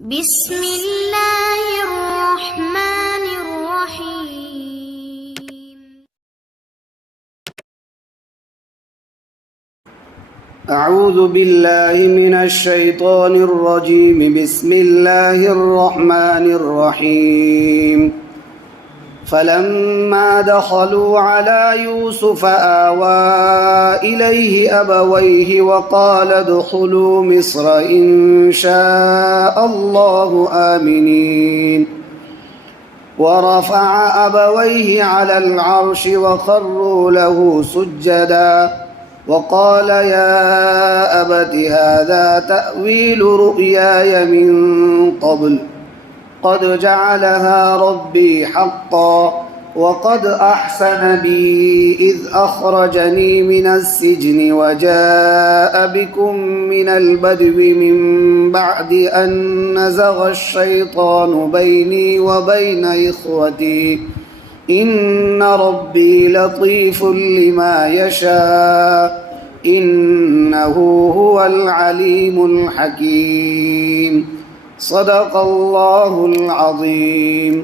بسم اللہ الرحمن الرحیم۔ اعوذ باللہ من الشیطان الرجیم، بسم اللہ الرحمن الرحیم۔ فلما دخلوا على يوسف آوى إليه أبويه وقال ادخلوا مصر إن شاء الله آمنين، ورفع أبويه على العرش وخروا له سجدا وقال يا أبت هذا تأويل رؤياي من قبل قد جعلها ربي حقا وقد أحسن بي إذ أخرجني من السجن وجاء بكم من البدو من بعد أن نزغ الشيطان بيني وبين إخوتي إن ربي لطيف لما يشاء إنه هو العليم الحكيم۔ صدق اللہ العظیم۔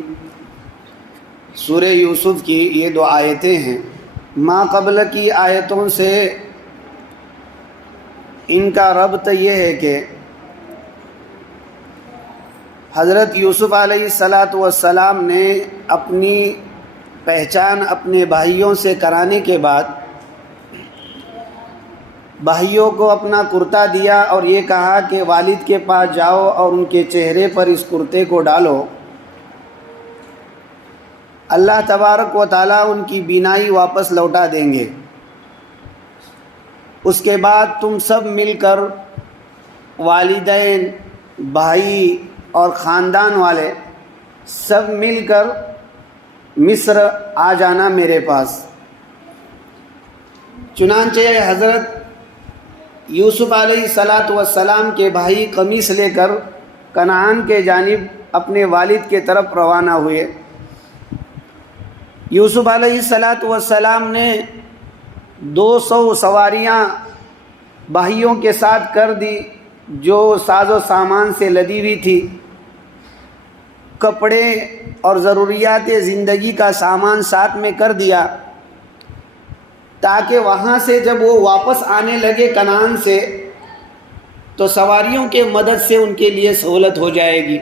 سورہ یوسف کی یہ دو آیتیں ہیں۔ ما قبل کی آیتوں سے ان کا ربط یہ ہے کہ حضرت یوسف علیہ السلام نے اپنی پہچان اپنے بھائیوں سے کرانے کے بعد بھائیوں کو اپنا کرتا دیا اور یہ کہا کہ والد کے پاس جاؤ اور ان کے چہرے پر اس کرتے کو ڈالو، اللہ تبارک و تعالیٰ ان کی بینائی واپس لوٹا دیں گے۔ اس کے بعد تم سب مل کر والدین، بھائی اور خاندان والے سب مل کر مصر آ جانا میرے پاس۔ چنانچہ حضرت یوسف علیہ السلام کے بھائی قمیص لے کر کنعان کے جانب اپنے والد کے طرف روانہ ہوئے۔ یوسف علیہ السلام نے 200 سواریاں بھائیوں کے ساتھ کر دی جو ساز و سامان سے لدی ہوئی تھی، کپڑے اور ضروریات زندگی کا سامان ساتھ میں کر دیا تاکہ وہاں سے جب وہ واپس آنے لگے کنعان سے تو سواریوں کے مدد سے ان کے لیے سہولت ہو جائے گی،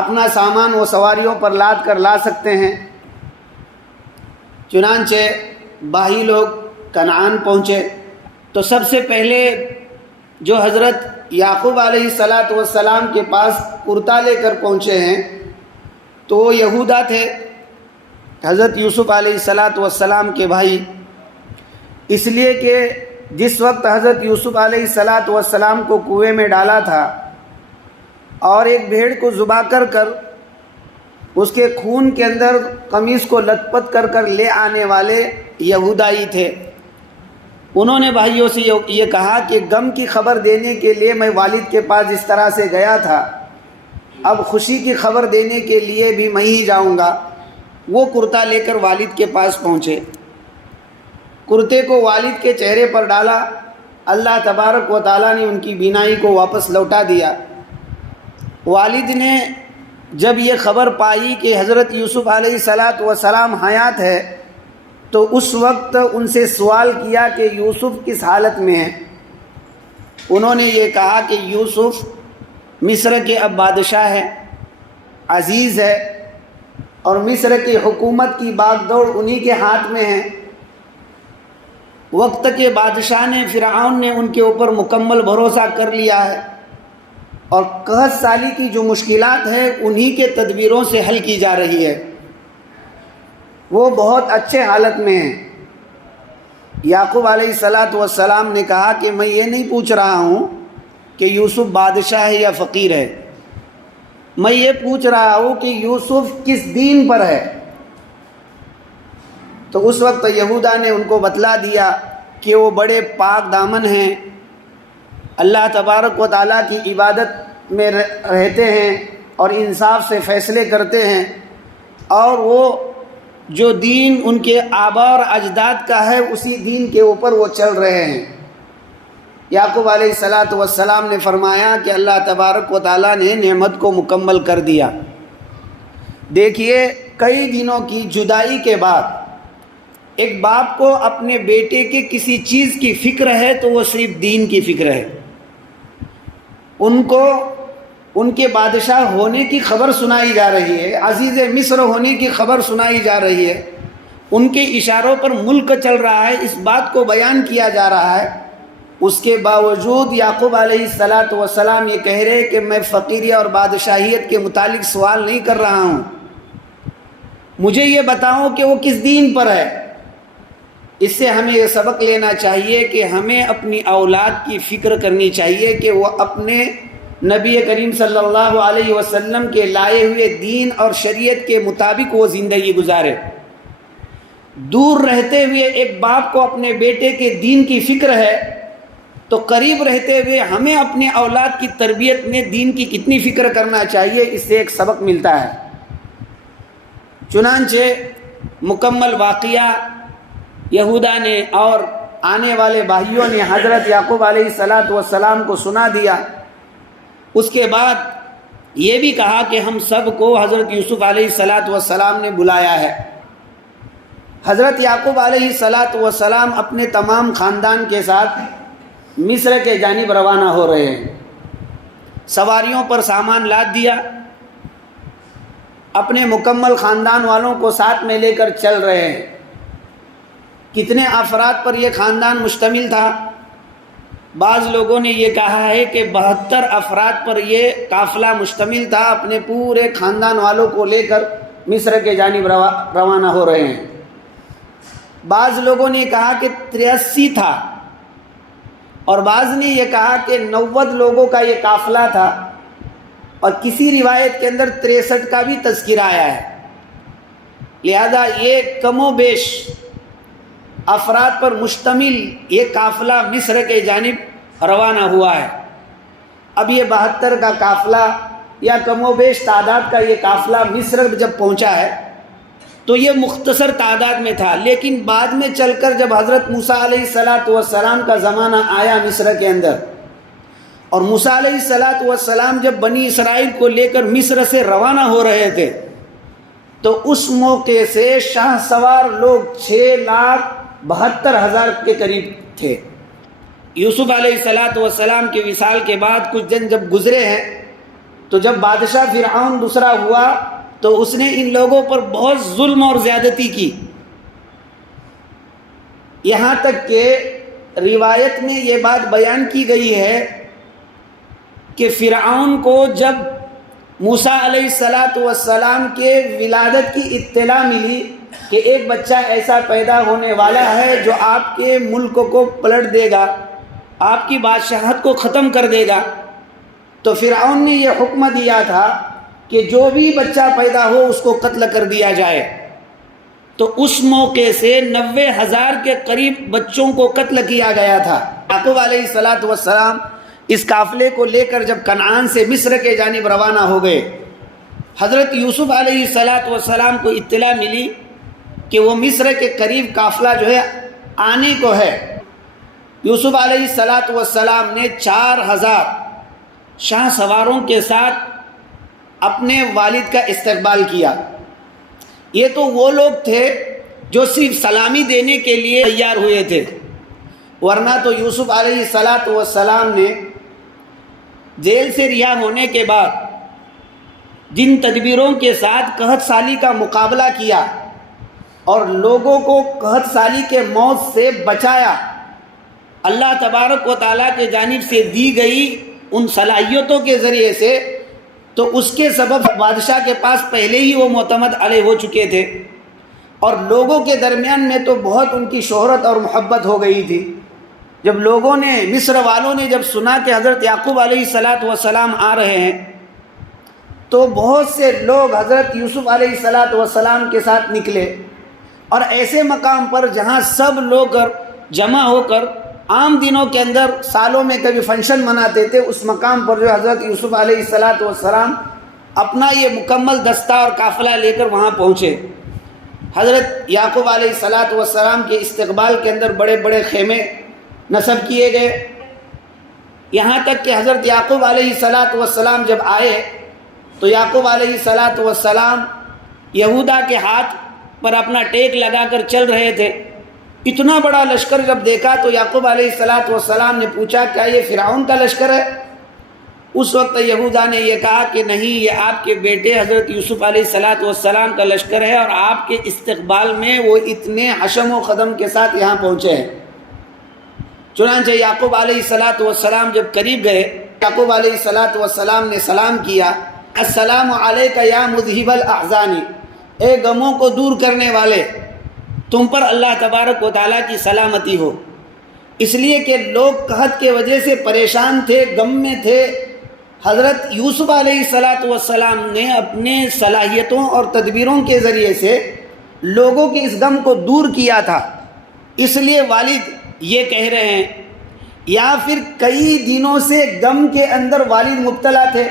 اپنا سامان وہ سواریوں پر لاد کر لا سکتے ہیں۔ چنانچہ بھائی لوگ کنعان پہنچے تو سب سے پہلے جو حضرت یعقوب علیہ السلام کے پاس کرتا لے کر پہنچے ہیں تو وہ یہودا تھے، حضرت یوسف علیہ السلام کے بھائی، اس لیے کہ جس وقت حضرت یوسف علیہ السلام کو کنویں میں ڈالا تھا اور ایک بھیڑ کو ذبح کر کر اس کے خون کے اندر قمیص کو لت پت کر کر لے آنے والے یہودائی تھے، انہوں نے بھائیوں سے یہ کہا کہ غم کی خبر دینے کے لیے میں والد کے پاس جس طرح سے گیا تھا اب خوشی کی خبر دینے کے لیے بھی میں ہی جاؤں گا۔ وہ کرتا لے کر والد کے پاس پہنچے، کرتے کو والد کے چہرے پر ڈالا، اللہ تبارک و تعالیٰ نے ان کی بینائی کو واپس لوٹا دیا۔ والد نے جب یہ خبر پائی کہ حضرت یوسف علیہ السلام حیات ہے تو اس وقت ان سے سوال کیا کہ یوسف کس حالت میں ہے؟ انہوں نے یہ کہا کہ یوسف مصر کے اب بادشاہ ہے، عزیز ہے، اور مصر کی حکومت کی باغ دوڑ انہی کے ہاتھ میں ہے۔ وقت کے بادشاہ نے، فرعون نے ان کے اوپر مکمل بھروسہ کر لیا ہے اور 61 سالی کی جو مشکلات ہیں انہی کے تدبیروں سے حل کی جا رہی ہے، وہ بہت اچھے حالت میں ہیں۔ یعقوب علیہ السلام نے کہا کہ میں یہ نہیں پوچھ رہا ہوں کہ یوسف بادشاہ ہے یا فقیر ہے، میں یہ پوچھ رہا ہوں کہ یوسف کس دین پر ہے۔ تو اس وقت یہودا نے ان کو بتلا دیا کہ وہ بڑے پاک دامن ہیں، اللہ تبارک و تعالیٰ کی عبادت میں رہتے ہیں اور انصاف سے فیصلے کرتے ہیں، اور وہ جو دین ان کے آبا اور اجداد کا ہے اسی دین کے اوپر وہ چل رہے ہیں۔ یعقوب علیہ السلام نے فرمایا کہ اللہ تبارک و تعالیٰ نے نعمت کو مکمل کر دیا۔ دیکھیے، کئی دنوں کی جدائی کے بعد ایک باپ کو اپنے بیٹے کے کسی چیز کی فکر ہے تو وہ صرف دین کی فکر ہے۔ ان کو ان کے بادشاہ ہونے کی خبر سنائی جا رہی ہے، عزیز مصر ہونے کی خبر سنائی جا رہی ہے، ان کے اشاروں پر ملک چل رہا ہے، اس بات کو بیان کیا جا رہا ہے۔ اس کے باوجود یعقوب علیہ السلام یہ کہہ رہے کہ میں فقیری اور بادشاہیت کے متعلق سوال نہیں کر رہا ہوں، مجھے یہ بتاؤ کہ وہ کس دین پر ہے۔ اس سے ہمیں یہ سبق لینا چاہیے کہ ہمیں اپنی اولاد کی فکر کرنی چاہیے کہ وہ اپنے نبی کریم صلی اللہ علیہ وسلم کے لائے ہوئے دین اور شریعت کے مطابق وہ زندگی گزارے۔ دور رہتے ہوئے ایک باپ کو اپنے بیٹے کے دین کی فکر ہے تو قریب رہتے ہوئے ہمیں اپنے اولاد کی تربیت میں دین کی کتنی فکر کرنا چاہیے، اس سے ایک سبق ملتا ہے۔ چنانچہ مکمل واقعہ یہودا نے اور آنے والے بھائیوں نے حضرت یعقوب علیہ السلام کو سنا دیا۔ اس کے بعد یہ بھی کہا کہ ہم سب کو حضرت یوسف علیہ السلام نے بلایا ہے۔ حضرت یعقوب علیہ السلام اپنے تمام خاندان کے ساتھ مصر کے جانب روانہ ہو رہے ہیں۔ سواریوں پر سامان لاد دیا، اپنے مکمل خاندان والوں کو ساتھ میں لے کر چل رہے ہیں۔ کتنے افراد پر یہ خاندان مشتمل تھا؟ بعض لوگوں نے یہ کہا ہے کہ 72 افراد پر یہ قافلہ مشتمل تھا، اپنے پورے خاندان والوں کو لے کر مصر کے جانب روانہ ہو رہے ہیں۔ بعض لوگوں نے کہا کہ 83 تھا، اور بعض نے یہ کہا کہ 90 لوگوں کا یہ قافلہ تھا، اور کسی روایت کے اندر 63 کا بھی تذکرہ آیا ہے۔ لہذا یہ کم و بیش افراد پر مشتمل یہ قافلہ مصر کے جانب روانہ ہوا ہے۔ اب یہ 72 کا قافلہ یا کم و بیش تعداد کا یہ قافلہ مصر جب پہنچا ہے تو یہ مختصر تعداد میں تھا، لیکن بعد میں چل کر جب حضرت موسیٰ علیہ السلام کا زمانہ آیا مصر کے اندر، اور موسیٰ علیہ السلام جب بنی اسرائیل کو لے کر مصر سے روانہ ہو رہے تھے تو اس موقع سے شاہ سوار لوگ 6,72,000 کے قریب تھے۔ یوسف علیہ السلام کے وصال کے بعد کچھ دن جب گزرے ہیں تو جب بادشاہ فرعون دوسرا ہوا تو اس نے ان لوگوں پر بہت ظلم اور زیادتی کی، یہاں تک کہ روایت میں یہ بات بیان کی گئی ہے کہ فرعون کو جب موسیٰ علیہ السلام کے ولادت کی اطلاع ملی کہ ایک بچہ ایسا پیدا ہونے والا ہے جو آپ کے ملک کو پلٹ دے گا، آپ کی بادشاہت کو ختم کر دے گا، تو فرعون نے یہ حکم دیا تھا کہ جو بھی بچہ پیدا ہو اس کو قتل کر دیا جائے۔ تو اس موقع سے 90,000 کے قریب بچوں کو قتل کیا گیا تھا۔ یعقوب علیہ السلام اس قافلے کو لے کر جب کنعان سے مصر کے جانب روانہ ہو گئے، حضرت یوسف علیہ السلام کو اطلاع ملی کہ وہ مصر کے قریب قافلہ جو ہے آنے کو ہے۔ یوسف علیہ السلام نے 4,000 شاہ سواروں کے ساتھ اپنے والد کا استقبال کیا۔ یہ تو وہ لوگ تھے جو صرف سلامی دینے کے لیے تیار ہوئے تھے، ورنہ تو یوسف علیہ السلام نے جیل سے رہا ہونے کے بعد جن تدبیروں کے ساتھ قحط سالی کا مقابلہ کیا اور لوگوں کو قحط سالی کے موت سے بچایا، اللہ تبارک و تعالیٰ کے جانب سے دی گئی ان صلاحیتوں کے ذریعے سے، تو اس کے سبب بادشاہ کے پاس پہلے ہی وہ معتمد علیہ ہو چکے تھے، اور لوگوں کے درمیان میں تو بہت ان کی شہرت اور محبت ہو گئی تھی۔ جب لوگوں نے، مصر والوں نے جب سنا کہ حضرت یعقوب علیہ السلام آ رہے ہیں تو بہت سے لوگ حضرت یوسف علیہ السلام کے ساتھ نکلے، اور ایسے مقام پر جہاں سب لوگ جمع ہو کر عام دنوں کے اندر سالوں میں کبھی فنکشن مناتے تھے، اس مقام پر جو حضرت یوسف علیہ السلام اپنا یہ مکمل دستہ اور قافلہ لے کر وہاں پہنچے۔ حضرت یعقوب علیہ السلام کے استقبال کے اندر بڑے بڑے خیمے نصب کیے گئے، یہاں تک کہ حضرت یعقوب علیہ السلام جب آئے تو یعقوب علیہ السلام یہودا کے ہاتھ پر اپنا ٹیک لگا کر چل رہے تھے۔ اتنا بڑا لشکر جب دیکھا تو یعقوب علیہ السلام نے پوچھا کیا یہ فرعون کا لشکر ہے؟ اس وقت یہودا نے یہ کہا کہ نہیں، یہ آپ کے بیٹے حضرت یوسف علیہ السلام کا لشکر ہے، اور آپ کے استقبال میں وہ اتنے حشم و قدم کے ساتھ یہاں پہنچے ہیں۔ چنانچہ یعقوب علیہ السلام جب قریب گئے، یعقوب علیہ السلام نے سلام کیا، السلام علیک یا مذہب الاحزان، اے غموں کو دور کرنے والے، تم پر اللہ تبارک و تعالیٰ کی سلامتی ہو۔ اس لیے کہ لوگ قحط کے وجہ سے پریشان تھے، غم میں تھے۔ حضرت یوسف علیہ السلام نے اپنے صلاحیتوں اور تدبیروں کے ذریعے سے لوگوں کے اس غم کو دور کیا تھا، اس لیے والد یہ کہہ رہے ہیں۔ یا پھر کئی دنوں سے غم کے اندر والد مبتلا تھے،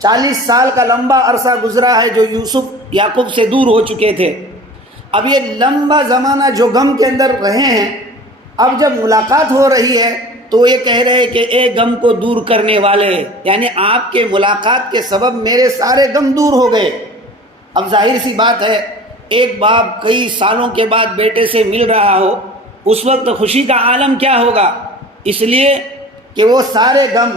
40 سال کا لمبا عرصہ گزرا ہے جو یوسف یعقوب سے دور ہو چکے تھے۔ اب یہ لمبا زمانہ جو غم کے اندر رہے ہیں، اب جب ملاقات ہو رہی ہے تو یہ کہہ رہے کہ اے غم کو دور کرنے والے، یعنی آپ کے ملاقات کے سبب میرے سارے غم دور ہو گئے۔ اب ظاہر سی بات ہے، ایک باپ کئی سالوں کے بعد بیٹے سے مل رہا ہو، اس وقت خوشی کا عالم کیا ہوگا، اس لیے کہ وہ سارے غم،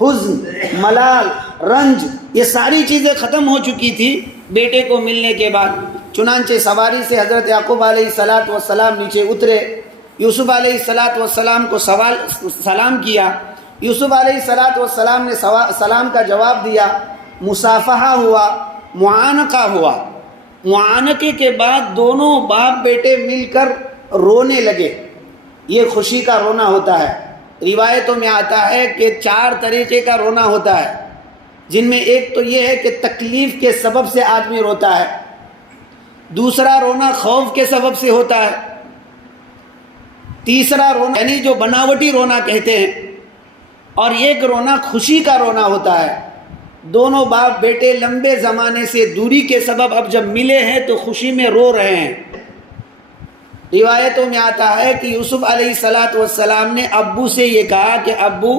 حزن، ملال، رنج، یہ ساری چیزیں ختم ہو چکی تھی بیٹے کو ملنے کے بعد۔ چنانچہ سواری سے حضرت یعقوب علیہ السلام نیچے اترے، یوسف علیہ السلام کو سلام کیا، یوسف علیہ السلام نے سلام کا جواب دیا، مصافحہ ہوا، معانقہ ہوا۔ معانقے کے بعد دونوں باپ بیٹے مل کر رونے لگے۔ یہ خوشی کا رونا ہوتا ہے۔ روایتوں میں آتا ہے کہ 4 طریقے کا رونا ہوتا ہے، جن میں ایک تو یہ ہے کہ تکلیف کے سبب سے آدمی روتا ہے، دوسرا رونا خوف کے سبب سے ہوتا ہے، تیسرا رونا یعنی جو بناوٹی رونا کہتے ہیں، اور ایک رونا خوشی کا رونا ہوتا ہے۔ دونوں باپ بیٹے لمبے زمانے سے دوری کے سبب اب جب ملے ہیں تو خوشی میں رو رہے ہیں۔ روایتوں میں آتا ہے کہ یوسف علیہ السلام نے ابو سے یہ کہا کہ ابو،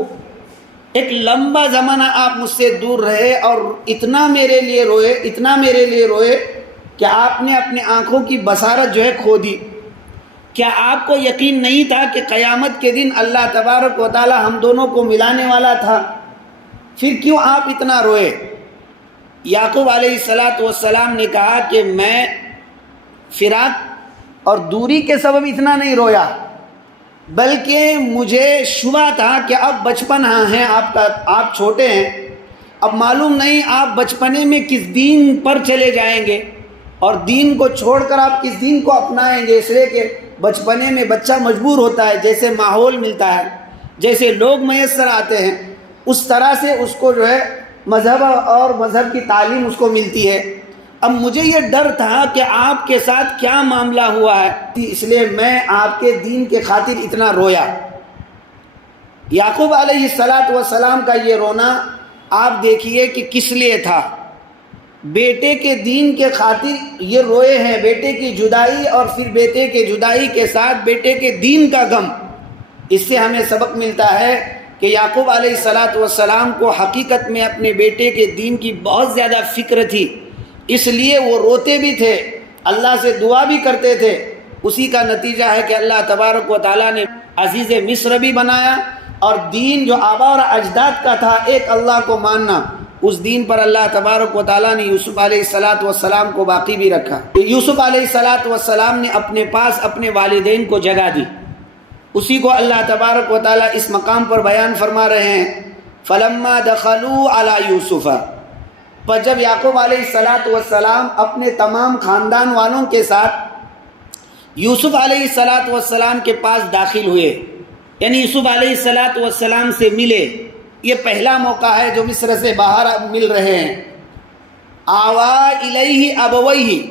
ایک لمبا زمانہ آپ مجھ سے دور رہے اور اتنا میرے لیے روئے کہ آپ نے اپنی آنکھوں کی بصارت جو ہے کھو دی۔ کیا آپ کو یقین نہیں تھا کہ قیامت کے دن اللہ تبارک و تعالی ہم دونوں کو ملانے والا تھا؟ پھر کیوں آپ اتنا روئے؟ یعقوب علیہ السلام نے کہا کہ میں فراق اور دوری کے سبب اتنا نہیں رویا، بلکہ مجھے شبہ تھا کہ اب بچپن ہیں آپ چھوٹے ہیں، اب معلوم نہیں آپ بچپنے میں کس دین پر چلے جائیں گے اور دین کو چھوڑ کر آپ کس دین کو اپنائیں گے۔ اس لیے کہ بچپنے میں بچہ مجبور ہوتا ہے، جیسے ماحول ملتا ہے، جیسے لوگ میسر آتے ہیں، اس طرح سے اس کو جو ہے مذہب اور مذہب کی تعلیم اس کو ملتی ہے۔ اب مجھے یہ ڈر تھا کہ آپ کے ساتھ کیا معاملہ ہوا ہے، اس لیے میں آپ کے دین کے خاطر اتنا رویا۔ یعقوب علیہ السلام کا یہ رونا آپ دیکھیے کہ کس لیے تھا۔ بیٹے کے دین کے خاطر یہ روئے ہیں، بیٹے کی جدائی اور پھر بیٹے کے جدائی کے ساتھ بیٹے کے دین کا غم۔ اس سے ہمیں سبق ملتا ہے کہ یعقوب علیہ السلام کو حقیقت میں اپنے بیٹے کے دین کی بہت زیادہ فکر تھی، اس لیے وہ روتے بھی تھے، اللہ سے دعا بھی کرتے تھے۔ اسی کا نتیجہ ہے کہ اللہ تبارک و تعالیٰ نے عزیز مصر بھی بنایا، اور دین جو آبا اور اجداد کا تھا، ایک اللہ کو ماننا، اس دین پر اللہ تبارک و تعالیٰ نے یوسف علیہ السلام کو باقی بھی رکھا۔ یوسف علیہ السلام نے اپنے پاس اپنے والدین کو جگہ دی، اسی کو اللہ تبارک و تعالیٰ اس مقام پر بیان فرما رہے ہیں، فَلَمَّا دَخَلُوا عَلَى يُوسُفَ، پر جب یعقوب علیہ السلام اپنے تمام خاندان والوں کے ساتھ یوسف علیہ السلام کے پاس داخل ہوئے، یعنی یوسف علیہ السلام سے ملے، یہ پہلا موقع ہے جو مصر سے باہر مل رہے ہیں۔ آوا الیہ ابویہ،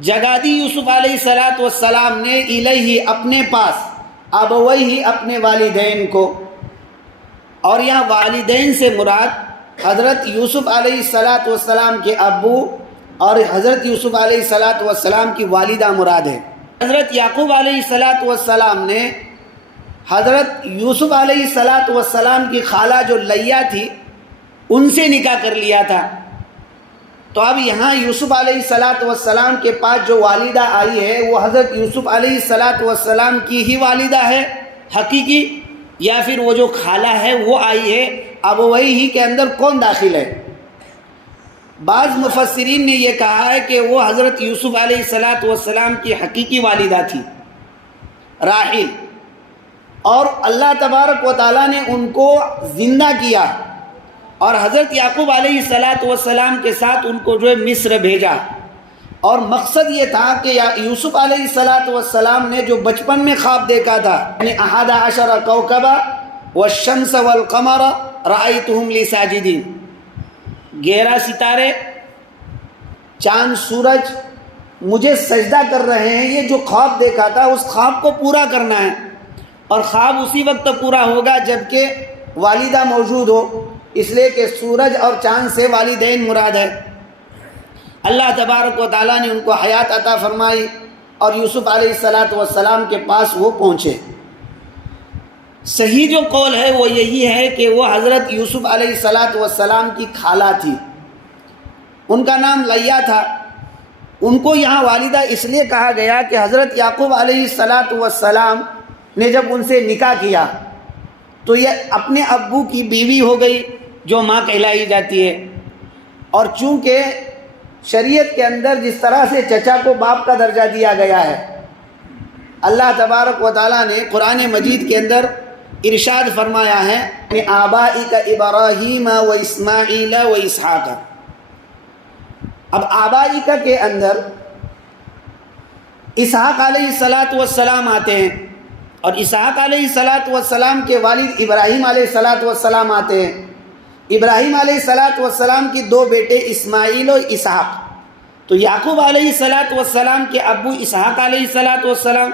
جگہ دی یوسف علیہ السلام نے الیہ اپنے پاس، ابویہ اپنے والدین کو، اور یہاں والدین سے مراد حضرت یوسف علیہ السلام کے ابو اور حضرت یوسف علیہ السلام کی والدہ مراد ہے۔ حضرت یعقوب علیہ السلام نے حضرت یوسف علیہ السلام کی خالہ جو لیہ تھی ان سے نکاح کر لیا تھا. تو اب یہاں یوسف علیہ السلام کے پاس جو والدہ آئی ہے وہ حضرت یوسف علیہ السلام کی ہی والدہ ہے حقیقی، یا پھر وہ جو خالہ ہے وہ آئی ہے؟ ابویہ ہی کے اندر کون داخل ہے؟ بعض مفسرین نے یہ کہا ہے کہ وہ حضرت یوسف علیہ السلام کی حقیقی والدہ تھی راحیل، اور اللہ تبارک و تعالیٰ نے ان کو زندہ کیا اور حضرت یعقوب علیہ السلام کے ساتھ ان کو جو ہے مصر بھیجا. اور مقصد یہ تھا کہ یوسف علیہ السلام نے جو بچپن میں خواب دیکھا تھا، یعنی 11 کوكبا والشمس والقمر رأيتهم لي ساجدين، 11 ستارے، چاند، سورج مجھے سجدہ کر رہے ہیں. یہ جو خواب دیکھا تھا اس خواب کو پورا کرنا ہے، اور خواب اسی وقت پورا ہوگا جب کہ والدہ موجود ہو، اس لیے کہ سورج اور چاند سے والدین مراد ہے. اللہ تبارک و تعالیٰ نے ان کو حیات عطا فرمائی اور یوسف علیہ السلام کے پاس وہ پہنچے. صحیح جو قول ہے وہ یہی ہے کہ وہ حضرت یوسف علیہ السلام کی خالہ تھی، ان کا نام لیہ تھا. ان کو یہاں والدہ اس لیے کہا گیا کہ حضرت یعقوب علیہ السلام نے جب ان سے نکاح کیا تو یہ اپنے ابو کی بیوی ہو گئی جو ماں کہلائی جاتی ہے. اور چونکہ شریعت کے اندر جس طرح سے چچا کو باپ کا درجہ دیا گیا ہے، اللہ تبارک و تعالیٰ نے قرآن مجید کے اندر ارشاد فرمایا ہے کہ آبائک ابراہیم و اسماعیل و اسحاق. اب آبائک کے اندر اسحاق علیہ السلام آتے ہیں، اور اسحاق علیہ السلام کے والد ابراہیم علیہ السلام آتے ہیں. ابراہیم علیہ السلام کی 2 بیٹے اسماعیل و اسحاق. تو یعقوب علیہ السلام کے ابو اسحاق علیہ السلام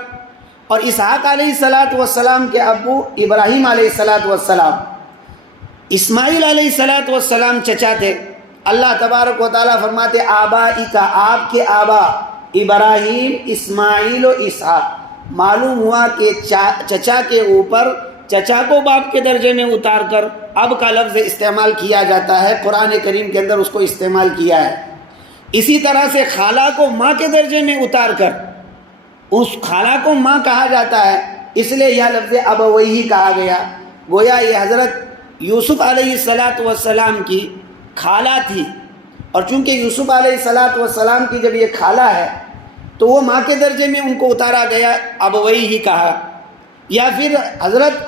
اور اسحاق علیہ السلام کے ابو ابراہیم علیہ السلام. اسماعیل علیہ السلام چچا تھے. اللہ تبارک و تعالیٰ فرماتے آبائک، آپ کے آبا ابراہیم، اسماعیل و اسحاق. معلوم ہوا کہ چچا کے اوپر چچا کو باپ کے درجے میں اتار کر اب کا لفظ استعمال کیا جاتا ہے. قرآن کریم کے اندر اس کو استعمال کیا ہے. اسی طرح سے خالہ کو ماں کے درجے میں اتار کر اس خالہ کو ماں کہا جاتا ہے، اس لیے یہ لفظ ابویہ کہا گیا. گویا یہ حضرت یوسف علیہ السلام کی خالہ تھی، اور چونکہ یوسف علیہ السلام کی جب یہ خالہ ہے تو وہ ماں کے درجے میں ان کو اتارا گیا، ابویہ ہی کہا. یا پھر حضرت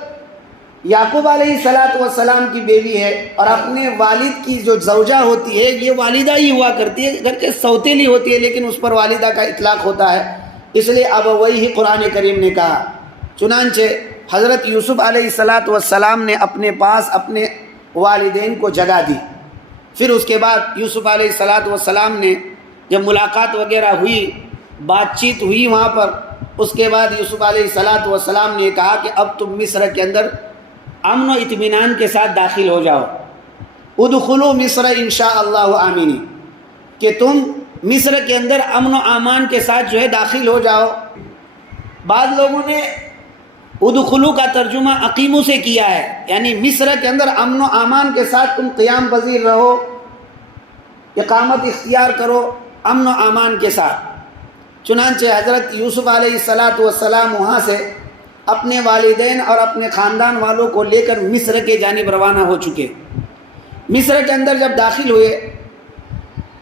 یعقوب علیہ السلام کی بیوی ہے اور اپنے والد کی جو زوجہ ہوتی ہے یہ والدہ ہی ہوا کرتی ہے، گرچہ سوتیلی ہوتی ہے لیکن اس پر والدہ کا اطلاق ہوتا ہے، اس لیے ابویہ قرآن کریم نے کہا. چنانچہ حضرت یوسف علیہ السلام نے اپنے پاس اپنے والدین کو جگہ دی. پھر اس کے بعد یوسف علیہ السلام نے جب ملاقات وغیرہ ہوئی، بات چیت ہوئی وہاں پر، اس کے بعد یوسف علیہ السلام نے کہا کہ اب تم مصر کے اندر امن و اطمینان کے ساتھ داخل ہو جاؤ. ادخلوا مصر انشاءاللہ آمینین، کہ تم مصر کے اندر امن و امان کے ساتھ جو ہے داخل ہو جاؤ. بعض لوگوں نے ادخلوا کا ترجمہ اقیموا سے کیا ہے، یعنی مصر کے اندر امن و امان کے ساتھ تم قیام پذیر رہو، اقامت اختیار کرو امن و امان کے ساتھ. چنانچہ حضرت یوسف علیہ السلام وہاں سے اپنے والدین اور اپنے خاندان والوں کو لے کر مصر کے جانب روانہ ہو چکے. مصر کے اندر جب داخل ہوئے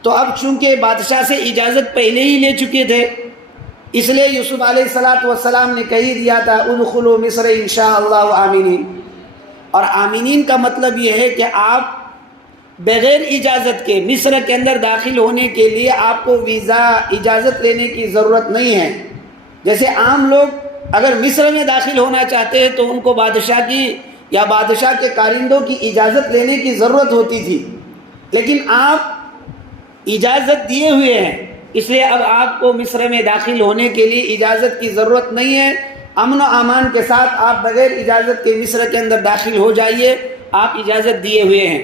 تو اب چونکہ بادشاہ سے اجازت پہلے ہی لے چکے تھے، اس لیے یوسف علیہ السلام نے کہی دیا تھا ادخلوا مصر انشاءاللہ آمینین. اور آمینین کا مطلب یہ ہے کہ آپ بغیر اجازت کے مصر کے اندر داخل ہونے کے لیے آپ کو ویزا اجازت لینے کی ضرورت نہیں ہے. جیسے عام لوگ اگر مصر میں داخل ہونا چاہتے ہیں تو ان کو بادشاہ کی یا بادشاہ کے کارندوں کی اجازت لینے کی ضرورت ہوتی تھی، لیکن آپ اجازت دیے ہوئے ہیں، اس لیے اب آپ کو مصر میں داخل ہونے کے لیے اجازت کی ضرورت نہیں ہے. امن و امان کے ساتھ آپ بغیر اجازت کے مصر کے اندر داخل ہو جائیے، آپ اجازت دیے ہوئے ہیں.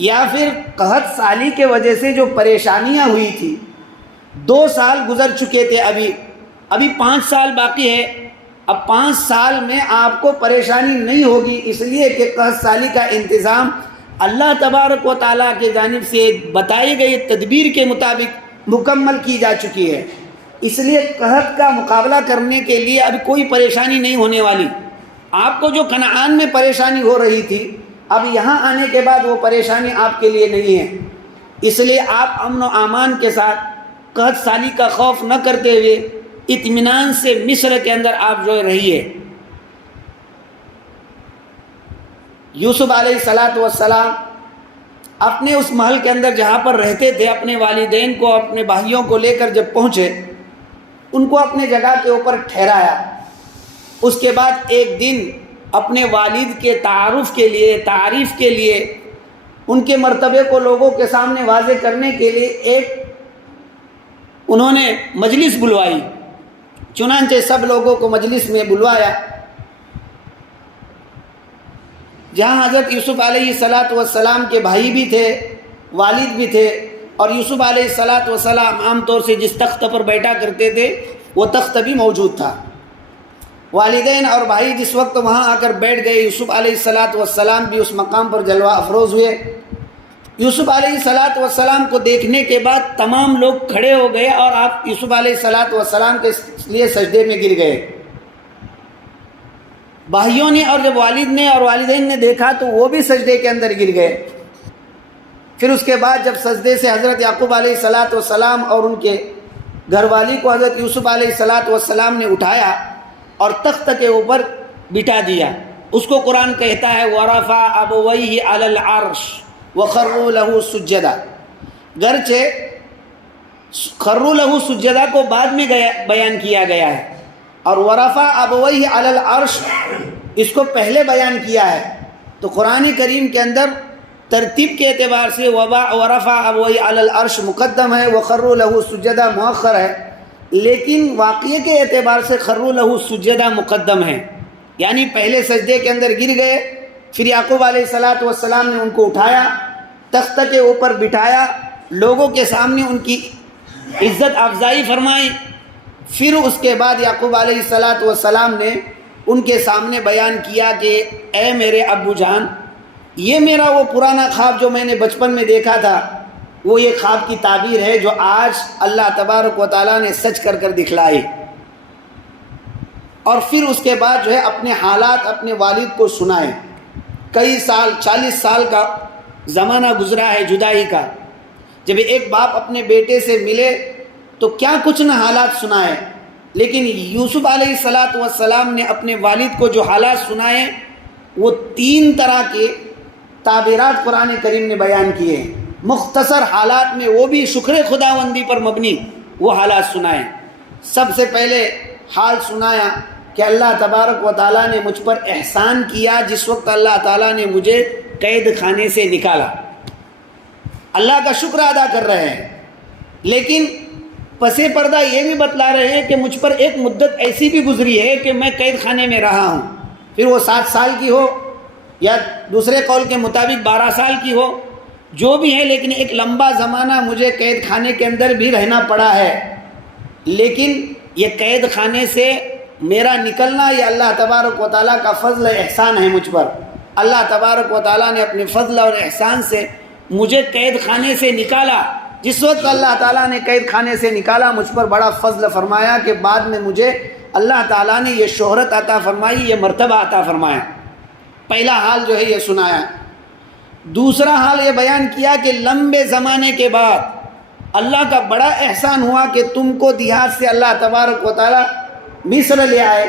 یا پھر قحط سالی کے وجہ سے جو پریشانیاں ہوئی تھی، 2 سال گزر چکے تھے، ابھی 5 سال باقی ہے. اب 5 سال میں آپ کو پریشانی نہیں ہوگی، اس لیے کہ قحط سالی کا انتظام اللہ تبارک و تعالیٰ کی جانب سے بتائی گئی تدبیر کے مطابق مکمل کی جا چکی ہے، اس لیے قحط کا مقابلہ کرنے کے لیے اب کوئی پریشانی نہیں ہونے والی۔ آپ کو جو کنعان میں پریشانی ہو رہی تھی، اب یہاں آنے کے بعد وہ پریشانی آپ کے لیے نہیں ہے، اس لیے آپ امن و امان کے ساتھ قحط سالی کا خوف نہ کرتے ہوئے اطمینان سے مصر کے اندر آپ جو رہیے۔ یوسف علیہ السلام اپنے اس محل کے اندر جہاں پر رہتے تھے، اپنے والدین کو اپنے بھائیوں کو لے کر جب پہنچے، ان کو اپنے جگہ کے اوپر ٹھہرایا۔ اس کے بعد ایک دن اپنے والد کے تعارف کے لیے ان کے مرتبے کو لوگوں کے سامنے واضح کرنے کے لیے انہوں نے مجلس بلوائی۔ چنانچہ سب لوگوں کو مجلس میں بلوایا، جہاں حضرت یوسف علیہ السلام کے بھائی بھی تھے، والد بھی تھے، اور یوسف علیہ السلام عام طور سے جس تخت پر بیٹھا کرتے تھے وہ تخت بھی موجود تھا۔ والدین اور بھائی جس وقت وہاں آ کر بیٹھ گئے، یوسف علیہ السلام بھی اس مقام پر جلوہ افروز ہوئے۔ یوسف علیہ السلام کو دیکھنے کے بعد تمام لوگ کھڑے ہو گئے اور آپ یوسف علیہ السلام کے لیے سجدے میں گر گئے۔ بھائیوں نے اور جب والد نے اور والدین نے دیکھا تو وہ بھی سجدے کے اندر گر گئے۔ پھر اس کے بعد جب سجدے سے حضرت یعقوب علیہ السلام اور ان کے گھر والی کو حضرت یوسف علیہ السلام نے اٹھایا اور تخت کے اوپر بٹھا دیا، اس کو قرآن کہتا ہے وَرَفَعَ أَبَوَيْهِ عَلَى الْعَرْشِ وَخَرُّوا لَهُ سُجَّدًا۔ گرچہ خروا لہو سجدہ کو بعد میں بیان کیا گیا ہے، اور ورفع ابویہ علی العرش اس کو پہلے بیان کیا ہے، تو قرآن کریم کے اندر ترتیب کے اعتبار سے ورفع ابویہ علی العرش مقدم ہے، وخروا لہو سجدہ مؤخر ہے، لیکن واقعے کے اعتبار سے خروا لہو سجدہ مقدم ہے، یعنی پہلے سجدے کے اندر گر گئے، پھر یعقوب علیہ السلام نے ان کو اٹھایا، تخت کے اوپر بٹھایا، لوگوں کے سامنے ان کی عزت افزائی فرمائی، پھر اس کے بعد یعقوب علیہ السلام نے ان کے سامنے بیان کیا کہ اے میرے ابو جان، یہ میرا وہ پرانا خواب جو میں نے بچپن میں دیکھا تھا، وہ یہ خواب کی تعبیر ہے جو آج اللہ تبارک و تعالیٰ نے سچ کر کر دکھلائی۔ اور پھر اس کے بعد جو ہے اپنے حالات اپنے والد کو سنائے۔ کئی سال 40 سال کا زمانہ گزرا ہے جدائی کا، جب ایک باپ اپنے بیٹے سے ملے تو کیا کچھ نہ حالات سنائے، لیکن یوسف علیہ السلام نے اپنے والد کو جو حالات سنائے وہ 3 طرح کے تعبیرات قرآن کریم نے بیان کیے ہیں، مختصر حالات میں، وہ بھی شکر خداوندی پر مبنی وہ حالات سنائے۔ سب سے پہلے حال سنایا کہ اللہ تبارک و تعالیٰ نے مجھ پر احسان کیا جس وقت اللہ تعالیٰ نے مجھے قید خانے سے نکالا، اللہ کا شکر ادا کر رہے ہیں، لیکن پس پردہ یہ بھی بتلا رہے ہیں کہ مجھ پر ایک مدت ایسی بھی گزری ہے کہ میں قید خانے میں رہا ہوں، پھر وہ 7 سال کی ہو یا دوسرے قول کے مطابق 12 سال کی ہو، جو بھی ہے، لیکن ایک لمبا زمانہ مجھے قید خانے کے اندر بھی رہنا پڑا ہے، لیکن یہ قید خانے سے میرا نکلنا یہ اللہ تبارک و تعالیٰ کا فضل احسان ہے مجھ پر۔ اللہ تبارک و تعالیٰ نے اپنے فضل اور احسان سے مجھے قید خانے سے نکالا۔ جس وقت اللہ تعالیٰ نے قید خانے سے نکالا مجھ پر بڑا فضل فرمایا کہ بعد میں مجھے اللہ تعالیٰ نے یہ شہرت عطا فرمائی، یہ مرتبہ عطا فرمایا۔ پہلا حال جو ہے یہ سنایا۔ دوسرا حال یہ بیان کیا کہ لمبے زمانے کے بعد اللہ کا بڑا احسان ہوا کہ تم کو دیہات سے اللہ تبارک و تعالیٰ مصر لے آئے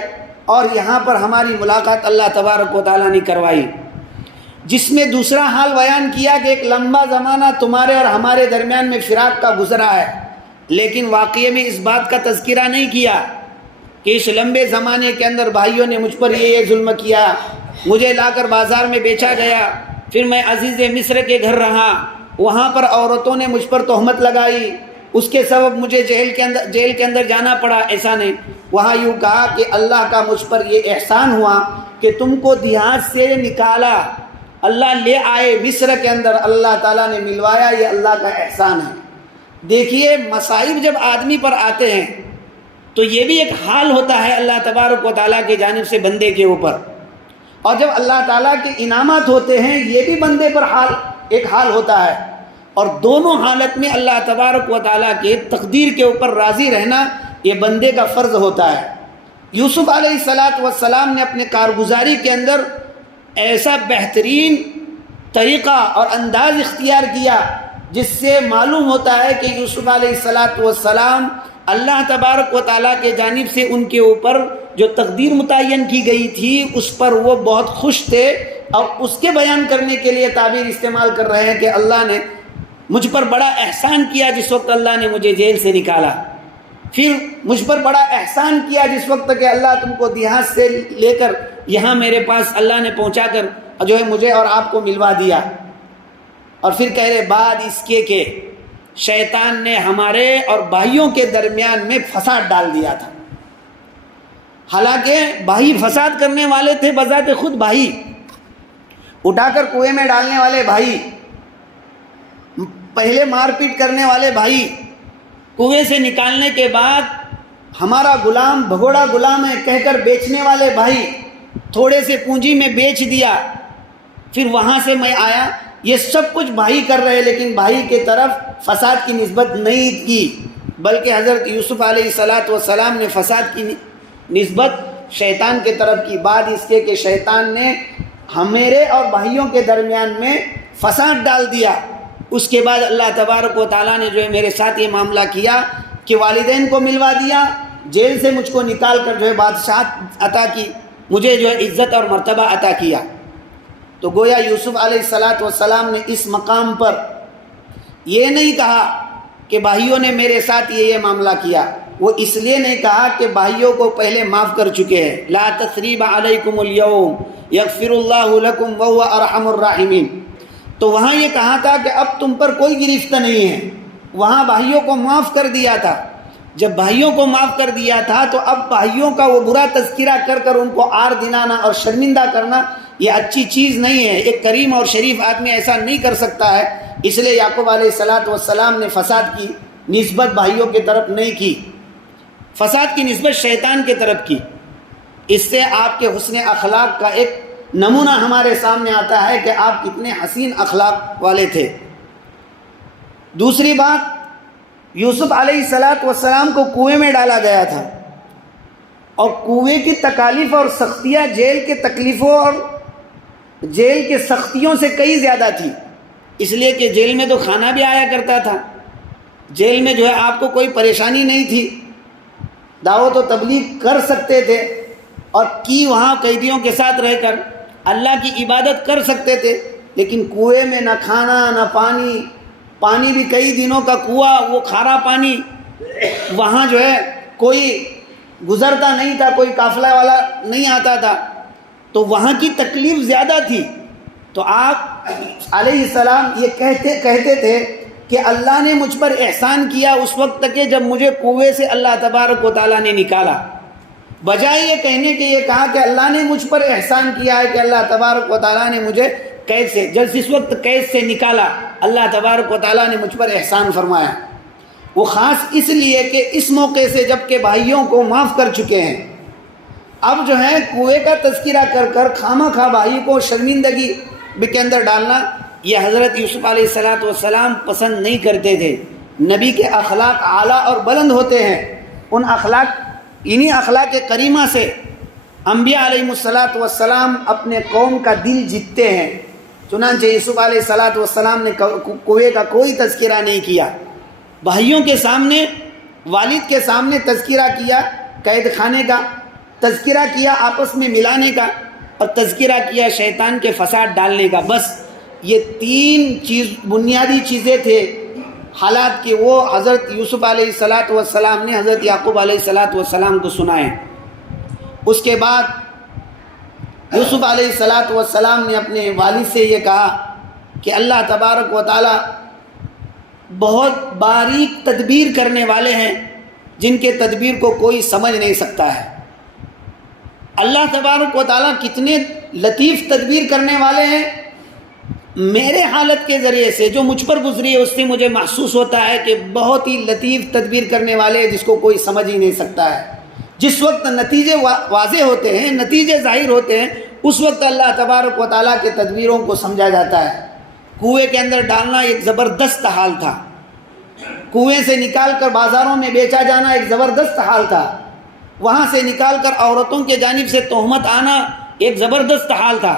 اور یہاں پر ہماری ملاقات اللہ تبارک و تعالیٰ نے کروائی، جس میں دوسرا حال بیان کیا کہ ایک لمبا زمانہ تمہارے اور ہمارے درمیان میں فراق کا گزرا ہے، لیکن واقعے میں اس بات کا تذکرہ نہیں کیا کہ اس لمبے زمانے کے اندر بھائیوں نے مجھ پر یہ ظلم کیا، مجھے لا کر بازار میں بیچا گیا، پھر میں عزیز مصر کے گھر رہا، وہاں پر عورتوں نے مجھ پر تہمت لگائی، اس کے سبب مجھے جیل کے اندر جانا پڑا۔ ایسا نہیں، وہاں یوں کہا کہ اللہ کا مجھ پر یہ احسان ہوا کہ تم کو دیہات سے نکالا، اللہ لے آئے مصر کے اندر، اللہ تعالیٰ نے ملوایا، یہ اللہ کا احسان ہے۔ دیکھیے مصائب جب آدمی پر آتے ہیں تو یہ بھی ایک حال ہوتا ہے اللہ تبارک و تعالیٰ کی جانب سے بندے کے اوپر، اور جب اللہ تعالیٰ کے انعامات ہوتے ہیں یہ بھی بندے پر ایک حال ہوتا ہے، اور دونوں حالت میں اللہ تبارک و تعالیٰ کے تقدیر کے اوپر راضی رہنا یہ بندے کا فرض ہوتا ہے۔ یوسف علیہ السلام نے اپنے کارگزاری کے اندر ایسا بہترین طریقہ اور انداز اختیار کیا جس سے معلوم ہوتا ہے کہ یوسف علیہ السلام اللہ تبارک و تعالیٰ کے جانب سے ان کے اوپر جو تقدیر متعین کی گئی تھی اس پر وہ بہت خوش تھے، اور اس کے بیان کرنے کے لیے تعبیر استعمال کر رہے ہیں کہ اللہ نے مجھ پر بڑا احسان کیا جس وقت اللہ نے مجھے جیل سے نکالا، پھر مجھ پر بڑا احسان کیا جس وقت کہ اللہ تم کو دیہات سے لے کر یہاں میرے پاس اللہ نے پہنچا کر جو ہے مجھے اور آپ کو ملوا دیا، اور پھر کہہ رہے بعد اس کے کہ شیطان نے ہمارے اور بھائیوں کے درمیان میں فساد ڈال دیا تھا۔ حالانکہ بھائی فساد کرنے والے تھے بذات خود، بھائی اٹھا کر کنویں میں ڈالنے والے بھائی، پہلے مار پیٹ کرنے والے بھائی، کنویں سے نکالنے کے بعد ہمارا غلام بھگوڑا غلام ہے کہہ کر بیچنے والے بھائی، تھوڑے سے پونجی میں بیچ دیا، پھر وہاں سے میں آیا، یہ سب کچھ بھائی کر رہے، لیکن بھائی کے طرف فساد کی نسبت نہیں کی، بلکہ حضرت یوسف علیہ السلام نے فساد کی نسبت شیطان کے طرف کی، بعد اس کے کہ شیطان نے ہمارے اور بھائیوں کے درمیان میں فساد ڈال دیا۔ اس کے بعد اللہ تبارک و تعالیٰ نے جو ہے میرے ساتھ یہ معاملہ کیا کہ والدین کو ملوا دیا، جیل سے مجھ کو نکال کر جو ہے بادشاہت عطا کی، مجھے جو ہے عزت اور مرتبہ عطا کیا۔ تو گویا یوسف علیہ السلام نے اس مقام پر یہ نہیں کہا کہ بھائیوں نے میرے ساتھ یہ معاملہ کیا، وہ اس لیے نہیں کہا کہ بھائیوں کو پہلے معاف کر چکے ہیں، لا تثریب علیکم اليوم یغفر اللہ لکم وہو ارحم الراحمین، تو وہاں یہ کہا تھا کہ اب تم پر کوئی گرفت نہیں ہے، وہاں بھائیوں کو معاف کر دیا تھا۔ جب بھائیوں کو معاف کر دیا تھا تو اب بھائیوں کا وہ برا تذکرہ کر کر ان کو عار دلانا اور شرمندہ کرنا یہ اچھی چیز نہیں ہے، ایک کریم اور شریف آدمی ایسا نہیں کر سکتا ہے، اس لیے یعقوب علیہ السلام نے فساد کی نسبت بھائیوں کی طرف نہیں کی، فساد کی نسبت شیطان کی طرف کی۔ اس سے آپ کے حسن اخلاق کا ایک نمونہ ہمارے سامنے آتا ہے کہ آپ کتنے حسین اخلاق والے تھے۔ دوسری بات، یوسف علیہ السلام کو کنویں میں ڈالا گیا تھا، اور کنویں کی تکالیف اور سختیاں جیل کے تکلیفوں اور جیل کے سختیوں سے کئی زیادہ تھی، اس لیے کہ جیل میں تو کھانا بھی آیا کرتا تھا، جیل میں جو ہے آپ کو کوئی پریشانی نہیں تھی، دعوت و تبلیغ کر سکتے تھے، اور وہاں قیدیوں کے ساتھ رہ کر اللہ کی عبادت کر سکتے تھے، لیکن کنویں میں نہ کھانا نہ پانی بھی کئی دنوں کا کنواں، وہ کھارا پانی، وہاں جو ہے کوئی گزرتا نہیں تھا، کوئی قافلہ والا نہیں آتا تھا، تو وہاں کی تکلیف زیادہ تھی۔ تو آپ علیہ السلام یہ کہتے تھے کہ اللہ نے مجھ پر احسان کیا اس وقت تک کہ جب مجھے کنویں سے اللہ تبارک و تعالیٰ نے نکالا، بجائے یہ کہنے کے یہ کہا کہ اللہ نے مجھ پر احسان کیا ہے کہ اللہ تبارک و تعالیٰ نے مجھے قید سے جس وقت قید سے نکالا اللہ تبارک و تعالیٰ نے مجھ پر احسان فرمایا۔ وہ خاص اس لیے کہ اس موقع سے جب کہ بھائیوں کو معاف کر چکے ہیں، اب جو ہے کنویں کا تذکرہ کر کر خامہ خواہ بھائی کو شرمندگی کے اندر ڈالنا یہ حضرت یوسف علیہ السلام پسند نہیں کرتے تھے۔ نبی کے اخلاق اعلیٰ اور بلند ہوتے ہیں، انہی اخلاق کریمہ سے انبیاء علیہ السلام اپنے قوم کا دل جیتتے ہیں۔ چنانچہ یوسف علیہ السلام نے کنویں کا کوئی تذکرہ نہیں کیا، بھائیوں کے سامنے، والد کے سامنے تذکرہ کیا، قید خانے کا تذکرہ کیا، آپس میں ملانے کا، اور تذکرہ کیا شیطان کے فساد ڈالنے کا۔ بس یہ تین بنیادی چیزیں تھے حالات کہ وہ حضرت یوسف علیہ السلام نے حضرت یعقوب علیہ السلام کو سنائے۔ اس کے بعد یوسف علیہ السلام نے اپنے والد سے یہ کہا کہ اللہ تبارک و تعالی بہت باریک تدبیر کرنے والے ہیں جن کے تدبیر کو کوئی سمجھ نہیں سکتا ہے۔ اللہ تبارک و تعالیٰ کتنے لطیف تدبیر کرنے والے ہیں میرے حالت کے ذریعے سے جو مجھ پر گزری ہے اس سے مجھے محسوس ہوتا ہے کہ بہت ہی لطیف تدبیر کرنے والے ہیں جس کو کوئی سمجھ ہی نہیں سکتا ہے۔ جس وقت نتیجے واضح ہوتے ہیں، نتیجے ظاہر ہوتے ہیں، اس وقت اللہ تبارک و تعالیٰ کے تدبیروں کو سمجھا جاتا ہے۔ کنویں کے اندر ڈالنا ایک زبردست حال تھا، کنویں سے نکال کر بازاروں میں بیچا جانا ایک زبردست حال تھا، وہاں سے نکال کر عورتوں کے جانب سے تہمت آنا ایک زبردست حال تھا،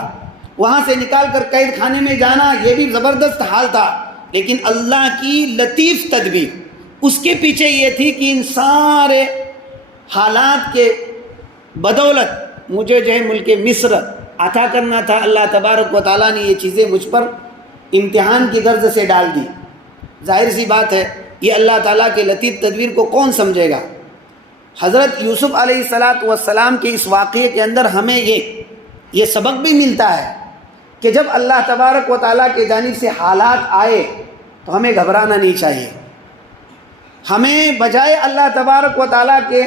وہاں سے نکال کر قید خانے میں جانا یہ بھی زبردست حال تھا، لیکن اللہ کی لطیف تدبیر اس کے پیچھے یہ تھی کہ ان سارے حالات کے بدولت مجھے جو ہے ملک مصر عطا کرنا تھا۔ اللہ تبارک و تعالیٰ نے یہ چیزیں مجھ پر امتحان کی غرض سے ڈال دی۔ ظاہر سی بات ہے یہ اللہ تعالیٰ کے لطیف تدبیر کو کون سمجھے گا۔ حضرت یوسف علیہ السلام کے اس واقعے کے اندر ہمیں یہ سبق بھی ملتا ہے کہ جب اللہ تبارک و تعالیٰ کی جانب سے حالات آئے تو ہمیں گھبرانا نہیں چاہیے۔ ہمیں بجائے اللہ تبارک و تعالیٰ کے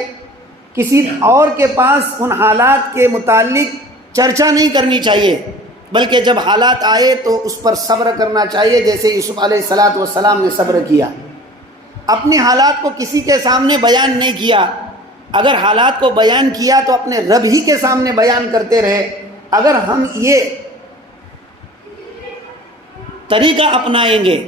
کسی اور کے پاس ان حالات کے متعلق چرچا نہیں کرنی چاہیے، بلکہ جب حالات آئے تو اس پر صبر کرنا چاہیے، جیسے یوسف علیہ السلام نے صبر کیا۔ اپنے حالات کو کسی کے سامنے بیان نہیں کیا، اگر حالات کو بیان کیا تو اپنے رب ہی کے سامنے بیان کرتے رہے۔ اگر ہم یہ طریقہ اپنائیں گے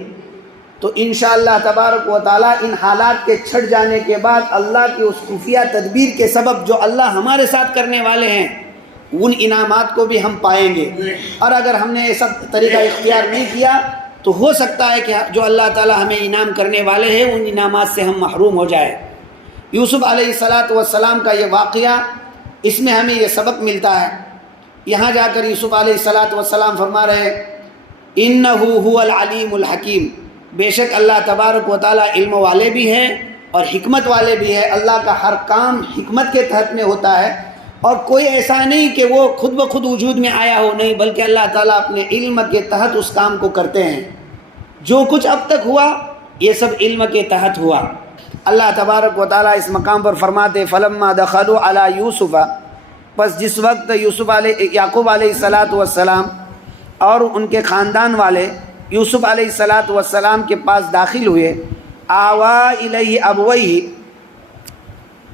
تو انشاءاللہ تبارک و تعالیٰ ان حالات کے چھٹ جانے کے بعد اللہ کی اس خفیہ تدبیر کے سبب جو اللہ ہمارے ساتھ کرنے والے ہیں ان انعامات کو بھی ہم پائیں گے۔ اور اگر ہم نے ایسا طریقہ اختیار نہیں کیا تو ہو سکتا ہے کہ جو اللہ تعالیٰ ہمیں انعام کرنے والے ہیں ان انعامات سے ہم محروم ہو جائیں۔ یوسف علیہ السلام کا یہ واقعہ، اس میں ہمیں یہ سبق ملتا ہے۔ یہاں جا کر یوسف علیہ السلام فرما رہے ہیں اِنَّهُ هُوَ الْعَلِيمُ الْحَكِيمُ، بے شک اللہ تبارک و تعالیٰ علم والے بھی ہیں اور حکمت والے بھی ہیں۔ اللہ کا ہر کام حکمت کے تحت میں ہوتا ہے، اور کوئی ایسا نہیں کہ وہ خود بخود وجود میں آیا ہو، نہیں، بلکہ اللہ تعالیٰ اپنے علم کے تحت اس کام کو کرتے ہیں۔ جو کچھ اب تک ہوا یہ سب علم کے تحت ہوا۔ اللہ تبارک و تعالیٰ اس مقام پر فرماتے فَلَمَّا دَخَلُوا عَلَى يُوسُفَ، پس جس وقت یعقوب علیہ السلام اور ان کے خاندان والے یوسف علیہ السلام کے پاس داخل ہوئے، آوا الیہ ابویہ،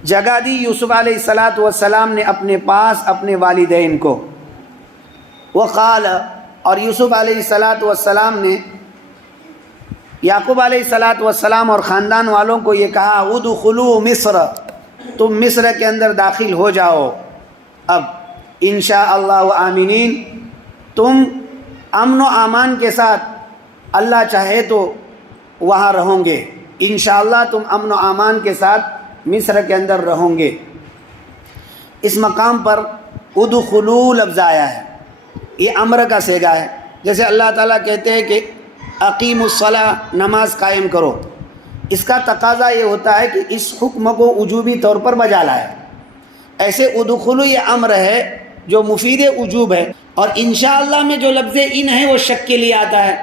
جگہ دی یوسف علیہ السلام نے اپنے پاس اپنے والدین کو، وقال، اور یوسف علیہ السلام نے یعقوب علیہ السلام اور خاندان والوں کو یہ کہا ادخلوا مصر، تم مصر کے اندر داخل ہو جاؤ، اب انشاءاللہ آمینین، تم امن و امان کے ساتھ اللہ چاہے تو وہاں رہوں گے، انشاءاللہ تم امن و امان کے ساتھ مصر کے اندر رہوں گے۔ اس مقام پر ادخلوا لفظ آیا ہے، یہ امر کا صیغہ ہے۔ جیسے اللہ تعالیٰ کہتے ہیں کہ اقیم الصلاۃ، نماز قائم کرو، اس کا تقاضا یہ ہوتا ہے کہ اس حکم کو وجوبی طور پر بجا لائے۔ ایسے ادخلوا یہ امر ہے جو مفید وجوب ہے، اور انشاءاللہ میں جو لفظ ان ہے وہ شک کے لیے آتا ہے۔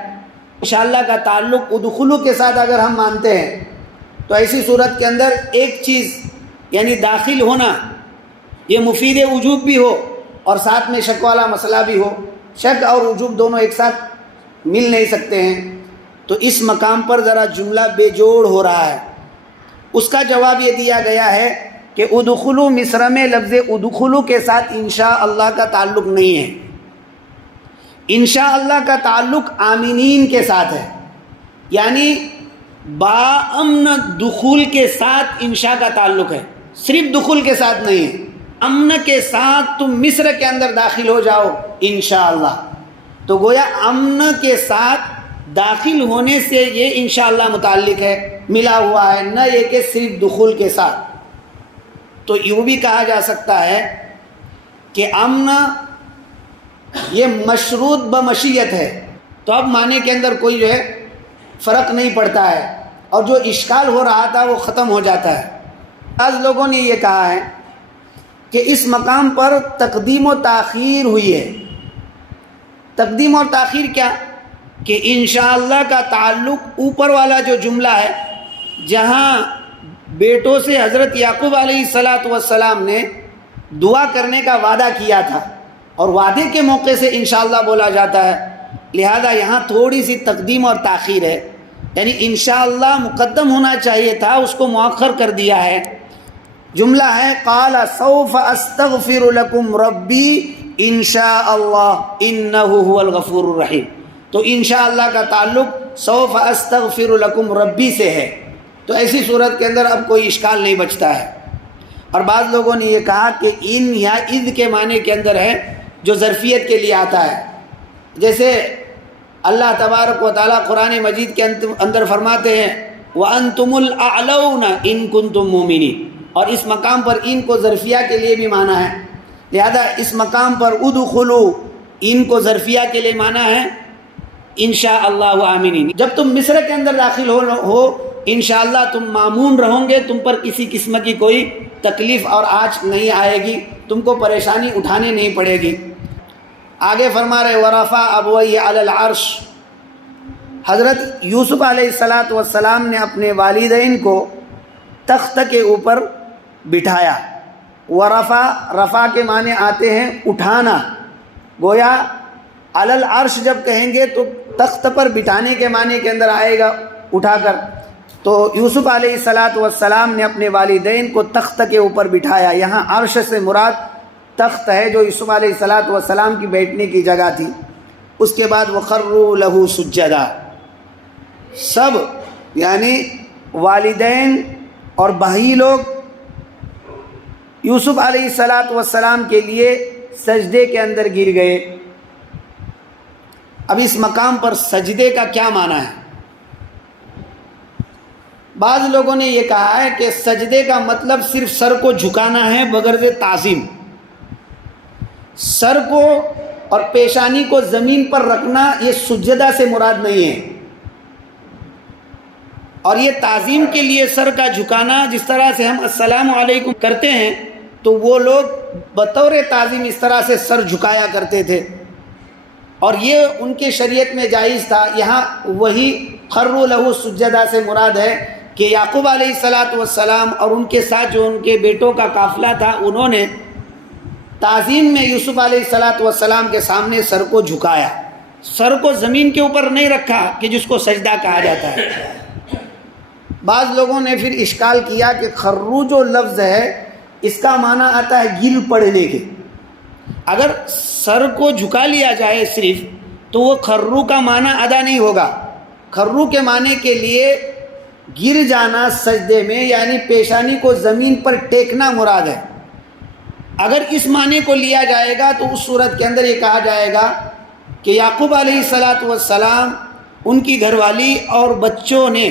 انشاءاللہ کا تعلق ادخلوا کے ساتھ اگر ہم مانتے ہیں تو ایسی صورت کے اندر ایک چیز یعنی داخل ہونا یہ مفید وجوب بھی ہو اور ساتھ میں شک والا مسئلہ بھی ہو۔ شک اور وجوب دونوں ایک ساتھ مل نہیں سکتے ہیں، تو اس مقام پر ذرا جملہ بے جوڑ ہو رہا ہے۔ اس کا جواب یہ دیا گیا ہے کہ ادخلوا مصر میں لفظ ادخلوا کے ساتھ انشاءاللہ کا تعلق نہیں ہے، انشاءاللہ کا تعلق آمینین کے ساتھ ہے، یعنی با امن دخول کے ساتھ انشاء کا تعلق ہے، صرف دخول کے ساتھ نہیں ہے۔ امن کے ساتھ تم مصر کے اندر داخل ہو جاؤ انشاءاللہ، تو گویا امن کے ساتھ داخل ہونے سے یہ انشاءاللہ متعلق ہے، ملا ہوا ہے، نہ یہ کہ صرف دخول کے ساتھ۔ تو یوں بھی کہا جا سکتا ہے کہ امن یہ مشروط بمشیت ہے، تو اب معنی کے اندر کوئی جو ہے فرق نہیں پڑتا ہے، اور جو اشکال ہو رہا تھا وہ ختم ہو جاتا ہے۔ بعض لوگوں نے یہ کہا ہے کہ اس مقام پر تقدیم و تاخیر ہوئی ہے۔ تقدیم اور تاخیر کیا؟ کہ انشاءاللہ کا تعلق اوپر والا جو جملہ ہے، جہاں بیٹوں سے حضرت یعقوب علیہ السلام نے دعا کرنے کا وعدہ کیا تھا، اور وعدے کے موقع سے انشاءاللہ بولا جاتا ہے، لہذا یہاں تھوڑی سی تقدیم اور تاخیر ہے، یعنی انشاءاللہ مقدم ہونا چاہیے تھا، اس کو مؤخر کر دیا ہے۔ جملہ ہے قال سوف استغفر لکم ربی انشاء اللہ انہ هو الغفور الرحیم، تو انشاءاللہ کا تعلق سوف استغفر لکم ربی سے ہے، تو ایسی صورت کے اندر اب کوئی اشکال نہیں بچتا ہے۔ اور بعض لوگوں نے یہ کہا کہ ان یا اذ کے معنی کے اندر ہے جو ظرفیت کے لیے آتا ہے، جیسے اللہ تبارک و تعالیٰ قرآن مجید کے اندر فرماتے ہیں وَأَنْتُمُ الْأَعْلَوْنَ إِن كُنْتُم مُؤْمِنِينَ، اور اس مقام پر ان کو ظرفیہ کے لیے بھی مانا ہے، لہذا اس مقام پر ادخلوا ان کو ظرفیہ کے لیے مانا ہے انشاءاللہ آمنین، جب تم مصر کے اندر داخل ہو انشاءاللہ تم مامون رہو گے، تم پر کسی قسم کی کوئی تکلیف اور آنچ نہیں آئے گی، تم کو پریشانی اٹھانے نہیں پڑے گی۔ آگے فرما رہے ورفع ابویہ علی العرش، حضرت یوسف علیہ السلام نے اپنے والدین کو تخت کے اوپر بٹھایا۔ رفع کے معنی آتے ہیں اٹھانا، گویا علی العرش جب کہیں گے تو تخت پر بٹھانے کے معنی کے اندر آئے گا اٹھا کر، تو یوسف علیہ السلام نے اپنے والدین کو تخت کے اوپر بٹھایا۔ یہاں عرش سے مراد تخت ہے جو یوسف علیہ السلام کی بیٹھنے کی جگہ تھی۔ اس کے بعد وَخَرُّوا لَهُ سُجَّدًا، سب یعنی والدین اور بھائی لوگ یوسف علیہ السلام کے لیے سجدے کے اندر گر گئے۔ اب اس مقام پر سجدے کا کیا معنی ہے؟ بعض لوگوں نے یہ کہا ہے کہ سجدے کا مطلب صرف سر کو جھکانا ہے بغرض تعظیم، سر کو اور پیشانی کو زمین پر رکھنا یہ سجدہ سے مراد نہیں ہے، اور یہ تعظیم کے لیے سر کا جھکانا، جس طرح سے ہم السلام علیکم کرتے ہیں تو وہ لوگ بطور تعظیم اس طرح سے سر جھکایا کرتے تھے، اور یہ ان کے شریعت میں جائز تھا۔ یہاں وہی خروا لہ سجدہ سے مراد ہے کہ یعقوب علیہ السلام اور ان کے ساتھ جو ان کے بیٹوں کا قافلہ تھا، انہوں نے تعظیم میں یوسف علیہ السلام کے سامنے سر کو جھکایا، سر کو زمین کے اوپر نہیں رکھا کہ جس کو سجدہ کہا جاتا ہے۔ بعض لوگوں نے پھر اشکال کیا کہ خرو جو لفظ ہے اس کا معنی آتا ہے گر پڑنے کے، اگر سر کو جھکا لیا جائے صرف تو وہ خرو کا معنی ادا نہیں ہوگا۔ خرو کے معنی کے لیے گر جانا سجدے میں، یعنی پیشانی کو زمین پر ٹیکنا مراد ہے۔ اگر اس معنی کو لیا جائے گا تو اس صورت کے اندر یہ کہا جائے گا کہ یعقوب علیہ السلام، ان کی گھر والی اور بچوں نے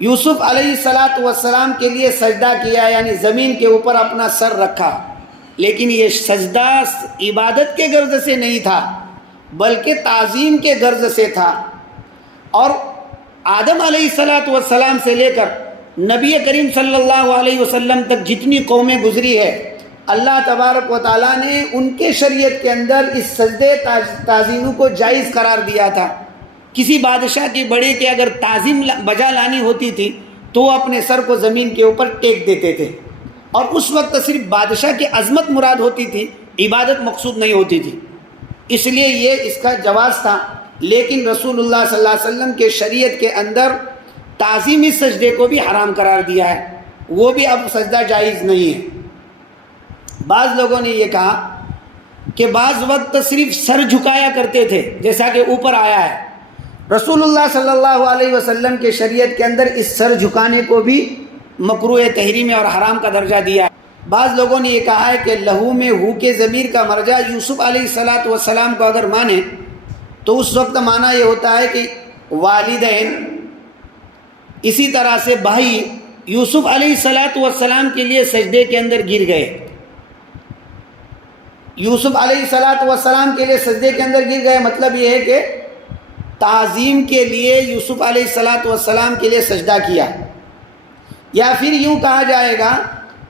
یوسف علیہ السلام کے لیے سجدہ کیا، یعنی زمین کے اوپر اپنا سر رکھا، لیکن یہ سجدہ عبادت کے غرض سے نہیں تھا بلکہ تعظیم کے غرض سے تھا۔ اور آدم علیہ السلام سے لے کر نبی کریم صلی اللہ علیہ وسلم تک جتنی قومیں گزری ہے، اللہ تبارک و تعالیٰ نے ان کے شریعت کے اندر اس سجدے تعظیم کو جائز قرار دیا تھا۔ کسی بادشاہ کی بڑے کے اگر تعظیم بجا لانی ہوتی تھی تو وہ اپنے سر کو زمین کے اوپر ٹیک دیتے تھے، اور اس وقت صرف بادشاہ کی عظمت مراد ہوتی تھی، عبادت مقصود نہیں ہوتی تھی، اس لیے یہ اس کا جواز تھا۔ لیکن رسول اللہ صلی اللہ علیہ وسلم کے شریعت کے اندر تعظیمی سجدے کو بھی حرام قرار دیا ہے، وہ بھی اب سجدہ جائز نہیں ہے۔ بعض لوگوں نے یہ کہا کہ بعض وقت صرف سر جھکایا کرتے تھے، جیسا کہ اوپر آیا ہے۔ رسول اللہ صلی اللہ علیہ وسلم کے شریعت کے اندر اس سر جھکانے کو بھی مکروہ تحریم اور حرام کا درجہ دیا ہے۔ بعض لوگوں نے یہ کہا ہے کہ لہو میں ہو کے ضمیر کا مرجع یوسف علیہ السلام کو اگر مانے تو اس وقت معنی یہ ہوتا ہے کہ والدین، اسی طرح سے بھائی یوسف علیہ السلام کے لیے سجدے کے اندر گر گئے، یوسف علیہ السلام کے لیے سجدے کے اندر گر گئے، مطلب یہ ہے کہ تعظیم کے لیے یوسف علیہ السلام کے لیے سجدہ کیا۔ یا پھر یوں کہا جائے گا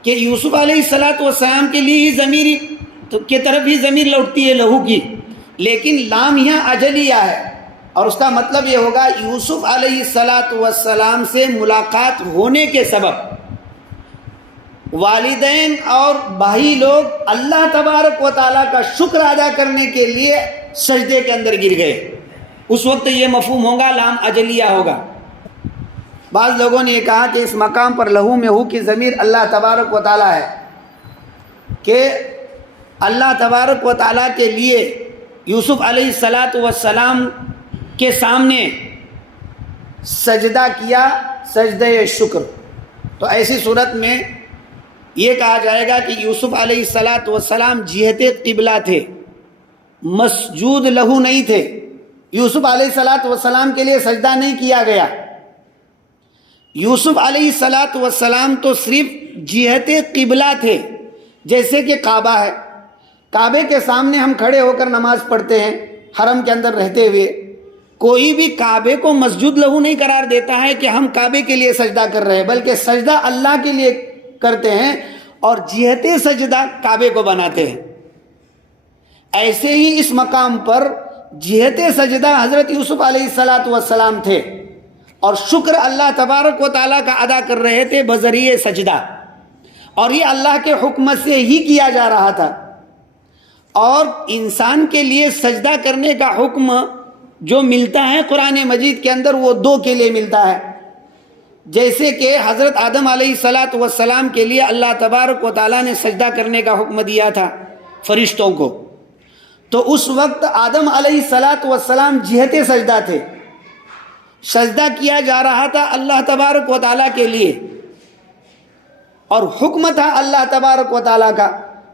کہ یوسف علیہ السلام کے لیے ہی ضمیر کی طرف ہی ضمیر لوٹتی ہے لہو کی، لیکن لام یہاں اجلیہ ہے، اور اس کا مطلب یہ ہوگا یوسف علیہ السلام سے ملاقات ہونے کے سبب والدین اور بھائی لوگ اللہ تبارک و تعالیٰ کا شکر ادا کرنے کے لیے سجدے کے اندر گر گئے. اس وقت یہ مفہوم ہوگا لام اجلیہ ہوگا. بعض لوگوں نے یہ کہا کہ اس مقام پر لہو میں ہو کی ضمیر اللہ تبارک و تعالیٰ ہے کہ اللہ تبارک و تعالیٰ کے لیے یوسف علیہ السلام کے سامنے سجدہ کیا، سجدہ شکر. تو ایسی صورت میں یہ کہا جائے گا کہ یوسف علیہ السلام جہت قبلہ تھے، مسجود لہو نہیں تھے. یوسف علیہ السلام کے لیے سجدہ نہیں کیا گیا. یوسف علیہ السلام تو صرف جہت قبلہ تھے. جیسے کہ کعبہ ہے، کعبے کے سامنے ہم کھڑے ہو کر نماز پڑھتے ہیں حرم کے اندر رہتے ہوئے. کوئی بھی کعبے کو مسجد لہو نہیں قرار دیتا ہے کہ ہم کعبے کے لیے سجدہ کر رہے ہیں، بلکہ سجدہ اللہ کے لیے کرتے ہیں اور جہت سجدہ کعبے کو بناتے ہیں. ایسے ہی اس مقام پر جہت سجدہ حضرت یوسف علیہ السلام تھے اور شکر اللہ تبارک و تعالیٰ کا ادا کر رہے تھے بذریعہ سجدہ. اور یہ اللہ کے حکم سے ہی کیا جا رہا تھا. اور انسان کے لیے سجدہ کرنے کا حکم جو ملتا ہے قرآن مجید کے اندر وہ دو کے لیے ملتا ہے. جیسے کہ حضرت آدم علیہ السلام کے لیے اللہ تبارک و تعالیٰ نے سجدہ کرنے کا حکم دیا تھا فرشتوں کو. تو اس وقت آدم علیہ السلام جہت سجدہ تھے، سجدہ کیا جا رہا تھا اللہ تبارک و تعالیٰ کے لیے اور حکم تھا اللہ تبارک و تعالیٰ کا.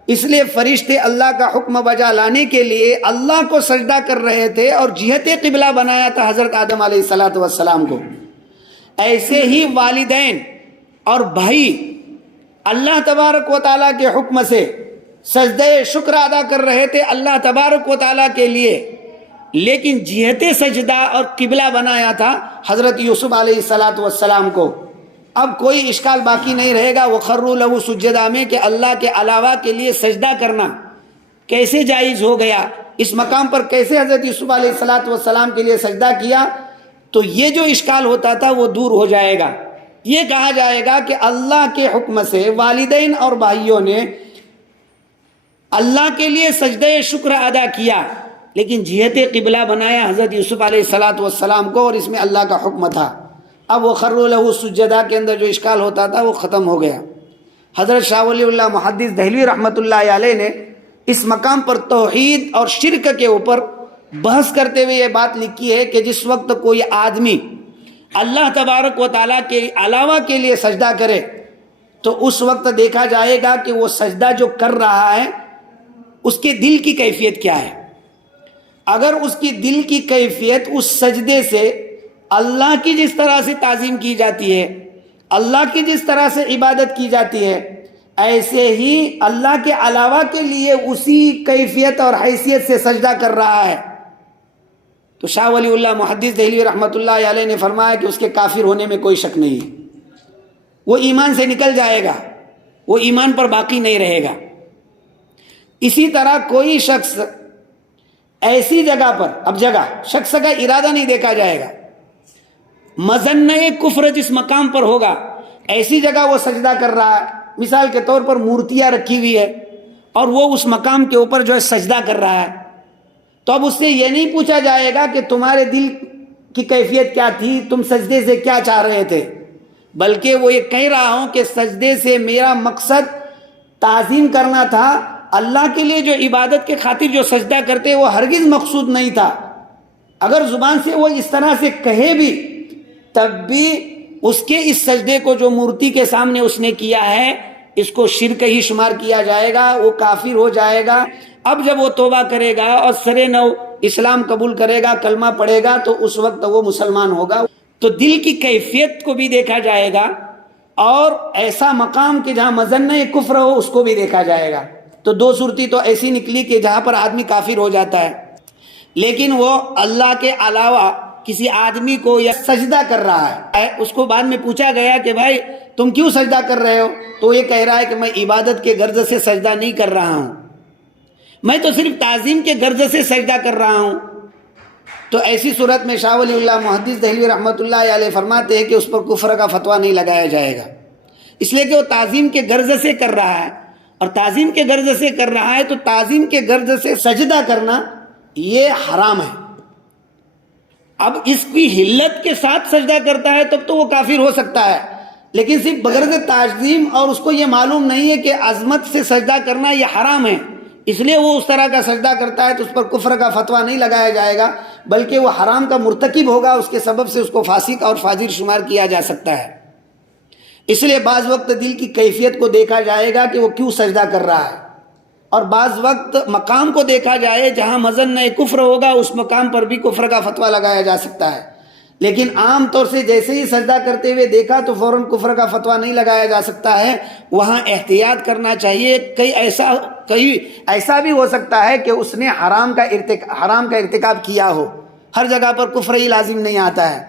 اس لیے فرشتے اللہ کا حکم بجا لانے کے لیے اللہ کو سجدہ کر رہے تھے اور جہت قبلہ بنایا تھا حضرت آدم علیہ السلام کو. ایسے ہی والدین اور بھائی اللہ تبارک و تعالیٰ کے حکم سے سجدہ شکر ادا کر رہے تھے اللہ تبارک و تعالیٰ کے لیے، لیکن جہت سجدہ اور قبلہ بنایا تھا حضرت یوسف علیہ السلام کو. اب کوئی اشکال باقی نہیں رہے گا وَخَرُّوا لَهُ سُجَّدًا میں کہ اللہ کے علاوہ کے لیے سجدہ کرنا کیسے جائز ہو گیا، اس مقام پر کیسے حضرت یوسف علیہ السلام کے لیے سجدہ کیا. تو یہ جو اشکال ہوتا تھا وہ دور ہو جائے گا. یہ کہا جائے گا کہ اللہ کے حکم سے والدین اور بھائیوں نے اللہ کے لیے سجدہ شکر ادا کیا، لیکن جہت قبلہ بنایا حضرت یوسف علیہ السلام کو اور اس میں اللہ کا حکم تھا. اب وَخَرُّوا لَهُ سُجَّدًا کے اندر جو اشکال ہوتا تھا وہ ختم ہو گیا. حضرت شاہ ولی اللہ محدث دہلوی رحمۃ اللہ علیہ نے اس مقام پر توحید اور شرک کے اوپر بحث کرتے ہوئے یہ بات لکھی ہے کہ جس وقت کوئی آدمی اللہ تبارک و تعالیٰ کے علاوہ کے لیے سجدہ کرے تو اس وقت دیکھا جائے گا کہ وہ سجدہ جو کر رہا ہے اس کے دل کی کیفیت کیا ہے. اگر اس کی دل کی کیفیت اس سجدے سے اللہ کی جس طرح سے تعظیم کی جاتی ہے، اللہ کی جس طرح سے عبادت کی جاتی ہے، ایسے ہی اللہ کے علاوہ کے لیے اسی کیفیت اور حیثیت سے سجدہ کر رہا ہے، تو شاہ ولی اللہ محدث دہلوی رحمۃ اللہ علیہ نے فرمایا کہ اس کے کافر ہونے میں کوئی شک نہیں ہے. وہ ایمان سے نکل جائے گا، وہ ایمان پر باقی نہیں رہے گا. اسی طرح کوئی شخص ایسی جگہ پر، اب جگہ شخص کا ارادہ نہیں دیکھا جائے گا، مظنہ کفر جس مقام پر ہوگا ایسی جگہ وہ سجدہ کر رہا ہے. مثال کے طور پر مورتیاں رکھی ہوئی ہے اور وہ اس مقام کے اوپر جو ہے سجدہ کر رہا ہے، تو اب اس سے یہ نہیں پوچھا جائے گا کہ تمہارے دل کی کیفیت کیا تھی، تم سجدے سے کیا چاہ رہے تھے، بلکہ وہ یہ کہہ رہا ہوں کہ سجدے سے میرا مقصد تعظیم کرنا تھا. اللہ کے لیے جو عبادت کے خاطر جو سجدہ کرتے وہ ہرگز مقصود نہیں تھا. اگر زبان سے وہ اس طرح سے کہے بھی تب بھی اس کے اس سجدے کو جو مورتی کے سامنے اس نے کیا ہے اس کو شرک ہی شمار کیا جائے گا، وہ کافر ہو جائے گا. اب جب وہ توبہ کرے گا اور سرے نو اسلام قبول کرے گا، کلمہ پڑھے گا، تو اس وقت وہ مسلمان ہوگا. تو دل کی کیفیت کو بھی دیکھا جائے گا اور ایسا مقام کہ جہاں مظنہ کفر ہو اس کو بھی دیکھا جائے گا. تو دو صورتی تو ایسی نکلی کہ جہاں پر آدمی کافر ہو جاتا ہے لیکن وہ اللہ کے علاوہ کسی آدمی کو یا سجدہ کر رہا ہے. اس کو بعد میں پوچھا گیا کہ بھائی تم کیوں سجدہ کر رہے ہو، تو یہ کہہ رہا ہے کہ میں عبادت کے غرض سے سجدہ نہیں کر رہا ہوں، میں تو صرف تعظیم کے غرض سے سجدہ کر رہا ہوں. تو ایسی صورت میں شاہ ولی اللہ محدث دہلوی رحمۃ اللہ علیہ فرماتے ہیں کہ اس پر کفر کا فتویٰ نہیں لگایا جائے گا، اس لیے کہ وہ تعظیم کے غرض سے کر رہا ہے اور تعظیم کے غرض سے کر رہا ہے. تو تعظیم کے غرض سے سجدہ کرنا یہ حرام ہے. اب اس کی حلت کے ساتھ سجدہ کرتا ہے تب تو وہ کافر ہو سکتا ہے، لیکن صرف بغرض تعظیم اور اس کو یہ معلوم نہیں ہے کہ عظمت سے سجدہ کرنا یہ حرام ہے، اس لیے وہ اس طرح کا سجدہ کرتا ہے تو اس پر کفر کا فتویٰ نہیں لگایا جائے گا، بلکہ وہ حرام کا مرتکب ہوگا، اس کے سبب سے اس کو فاسق اور فاجر شمار کیا جا سکتا ہے. اس لیے بعض وقت دل کی کیفیت کو دیکھا جائے گا کہ وہ کیوں سجدہ کر رہا ہے، اور بعض وقت مقام کو دیکھا جائے جہاں مظنہ کفر ہوگا اس مقام پر بھی کفر کا فتویٰ لگایا جا سکتا ہے. لیکن عام طور سے جیسے ہی سجدہ کرتے ہوئے دیکھا تو فوراً کفر کا فتویٰ نہیں لگایا جا سکتا ہے، وہاں احتیاط کرنا چاہیے. کئی ایسا بھی ہو سکتا ہے کہ اس نے حرام کا ارتکاب کیا ہو، ہر جگہ پر کفر ہی لازم نہیں آتا ہے.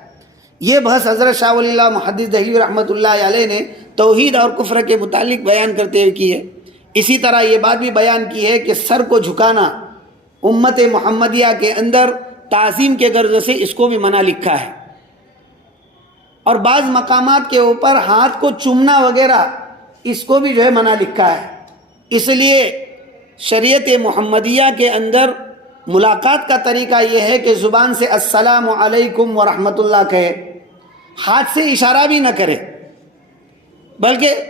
یہ بحث حضرت شاہ ولی اللہ محدث دہلوی رحمۃ اللہ علیہ نے توحید اور کفر کے متعلق بیان کرتے ہوئے کی ہے. اسی طرح یہ بات بھی بیان کی ہے کہ سر کو جھکانا امت محمدیہ کے اندر تعظیم کے غرض سے اس کو بھی منع لکھا ہے، اور بعض مقامات کے اوپر ہاتھ کو چومنا وغیرہ اس کو بھی منع لکھا ہے. اس لیے شریعت محمدیہ کے اندر ملاقات کا طریقہ یہ ہے کہ زبان سے السلام علیکم ورحمۃ اللہ کہے، ہاتھ سے اشارہ بھی نہ کرے، بلکہ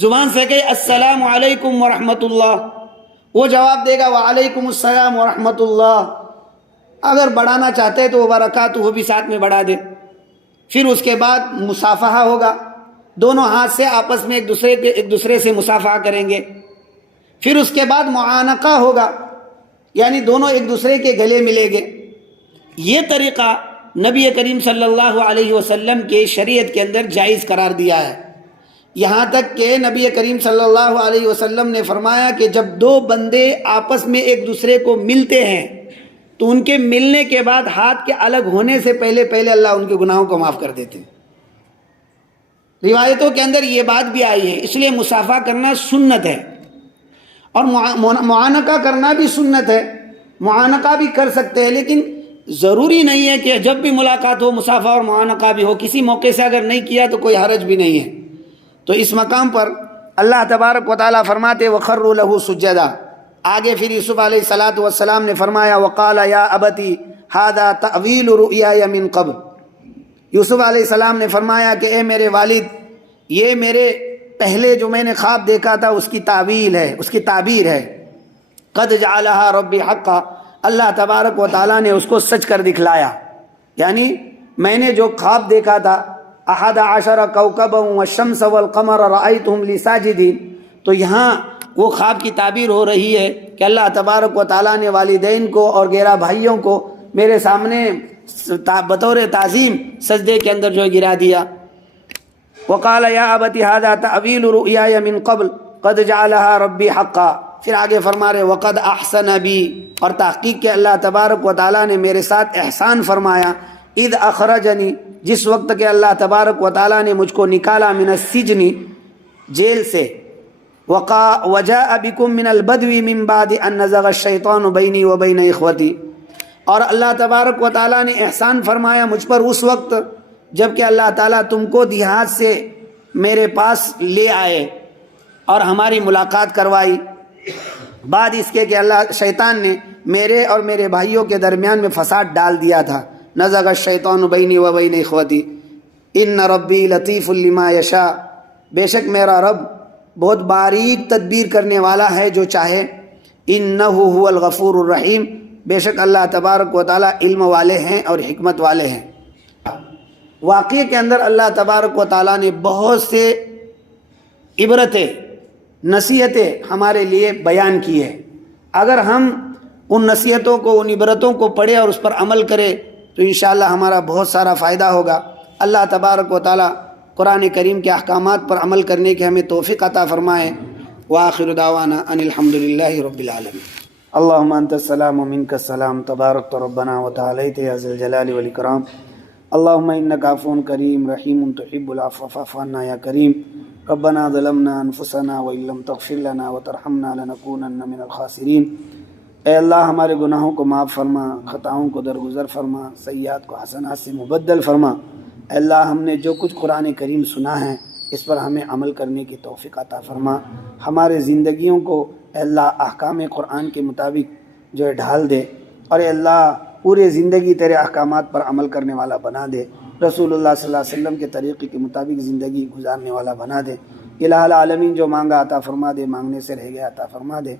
زبان سے کہے السلام علیکم ورحمۃ اللہ. وہ جواب دے گا وعلیکم السلام ورحمۃ اللہ. اگر بڑھانا چاہتے تو وبرکاتہ وہ بھی ساتھ میں بڑھا دے. پھر اس کے بعد مصافحہ ہوگا، دونوں ہاتھ سے آپس میں ایک دوسرے سے مصافحہ کریں گے. پھر اس کے بعد معانقہ ہوگا، یعنی دونوں ایک دوسرے کے گلے ملیں گے. یہ طریقہ نبی کریم صلی اللہ علیہ وسلم کے شریعت کے اندر جائز قرار دیا ہے. یہاں تک کہ نبی کریم صلی اللہ علیہ وسلم نے فرمایا کہ جب دو بندے آپس میں ایک دوسرے کو ملتے ہیں تو ان کے ملنے کے بعد ہاتھ کے الگ ہونے سے پہلے اللہ ان کے گناہوں کو معاف کر دیتے ہیں. روایتوں کے اندر یہ بات بھی آئی ہے. اس لیے مصافحہ کرنا سنت ہے، اور معانقہ کرنا بھی سنت ہے. معانقہ بھی کر سکتے ہیں، لیکن ضروری نہیں ہے کہ جب بھی ملاقات ہو مصافحہ اور معانقہ بھی ہو. کسی موقع سے اگر نہیں کیا تو کوئی حرج بھی نہیں ہے. تو اس مقام پر اللہ تبارک و تعالیٰ فرماتے وَخَرُّوا لَهُ سُجَّدًا. آگے پھر یوسف علیہ السلام نے فرمایا وَقَالَ يَا أَبَتِ هَذَا تَأْوِيلُ رُؤْيَايَ مِن قَبْلُ. یوسف علیہ السلام نے فرمایا کہ اے میرے والد، یہ میرے پہلے جو میں نے خواب دیکھا تھا اس کی تعویل ہے، اس کی تعبیر ہے. قَدْ جَعَلَهَا رَبِّي حَقًّا. اللہ تبارک و تعالیٰ نے اس کو سچ کر دکھلایا. یعنی میں نے جو خواب دیکھا تھا 11 کوكبا والشمس والقمر رأيتهم لي ساجدين، تو یہاں وہ خواب کی تعبیر ہو رہی ہے کہ اللہ تبارک و تعالیٰ نے والدین کو اور غیرہ بھائیوں کو میرے سامنے بطور تعظیم سجدے کے اندر گرا دیا. وقال يا أبت هذا تأويل رؤياي من قبل قد جعلها ربي حقا. پھر آگے فرما رہے وقد احسن بی، اور تحقیق کہ اللہ تبارک و تعالیٰ نے میرے ساتھ احسان فرمایا. اذ اخرجنی، جس وقت کہ اللہ تبارک و تعالیٰ نے مجھ کو نکالا من السجن، جیل سے. وجاء بكم من البدو من بعد ان نزغ الشیطان بینی وبین اخوتی. اور اللہ تبارک و تعالیٰ نے احسان فرمایا مجھ پر اس وقت جب کہ اللہ تعالیٰ تم کو دیہات سے میرے پاس لے آئے اور ہماری ملاقات کروائی، بعد اس کے کہ اللہ شیطان نے میرے اور میرے بھائیوں کے درمیان میں فساد ڈال دیا تھا. نزغ الشیطان بینی وبین اخوتی ان ربی لطیف لما یشاء. بے شک میرا رب بہت باریک تدبیر کرنے والا ہے جو چاہے. انہ هو الغفور الرحیم. بے شک اللہ تبارک و تعالیٰ علم والے ہیں اور حکمت والے ہیں. واقعے کے اندر اللہ تبارک و تعالیٰ نے بہت سے عبرتیں، نصیحتیں ہمارے لیے بیان کی ہے. اگر ہم ان نصیحتوں کو، ان عبرتوں کو پڑھیں اور اس پر عمل کریں تو انشاءاللہ ہمارا بہت سارا فائدہ ہوگا. اللہ تبارک و تعالیٰ قرآن کریم کے احکامات پر عمل کرنے کے ہمیں توفیق عطا فرمائے. وآخر دعوانا ان الحمد للہ رب العالمین. اللہم انت السلام ومنک السلام تبارک ربنا وتعالیت یا ذی الجلال والاکرام. اللہم انک عفو کریم رحیم تحب العفو فاعف عنا یا کریم. ربنا ظلمنا انفسنا وان لم تغفر لنا وترحمنا لنکونن من الخاسرین. اے اللہ ہمارے گناہوں کو معاف فرما، خطاؤں کو درگزر فرما، سیئات کو حسنات سے مبدل فرما. اے اللہ ہم نے جو کچھ قرآن کریم سنا ہے اس پر ہمیں عمل کرنے کی توفیق عطا فرما. ہمارے زندگیوں کو اے اللہ احکام قرآن کے مطابق ڈھال دے. اور اے اللہ پورے زندگی تیرے احکامات پر عمل کرنے والا بنا دے، رسول اللہ صلی اللہ علیہ وسلم کے طریقے کے مطابق زندگی گزارنے والا بنا دے۔ الہ العالمین جو مانگا عطا فرما دے، مانگنے سے رہ گیا عطا فرما دے۔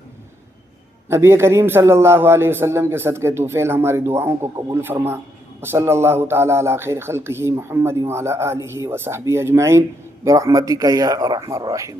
نبی کریم صلی اللہ علیہ وسلم کے صدقے طوفیل ہماری دعاؤں کو قبول فرما۔ وصلی اللہ تعالی علی خیر خلقہ محمد وعلی آلہ وصحبہ اجمعین برحمتک یا ارحم الراحمین۔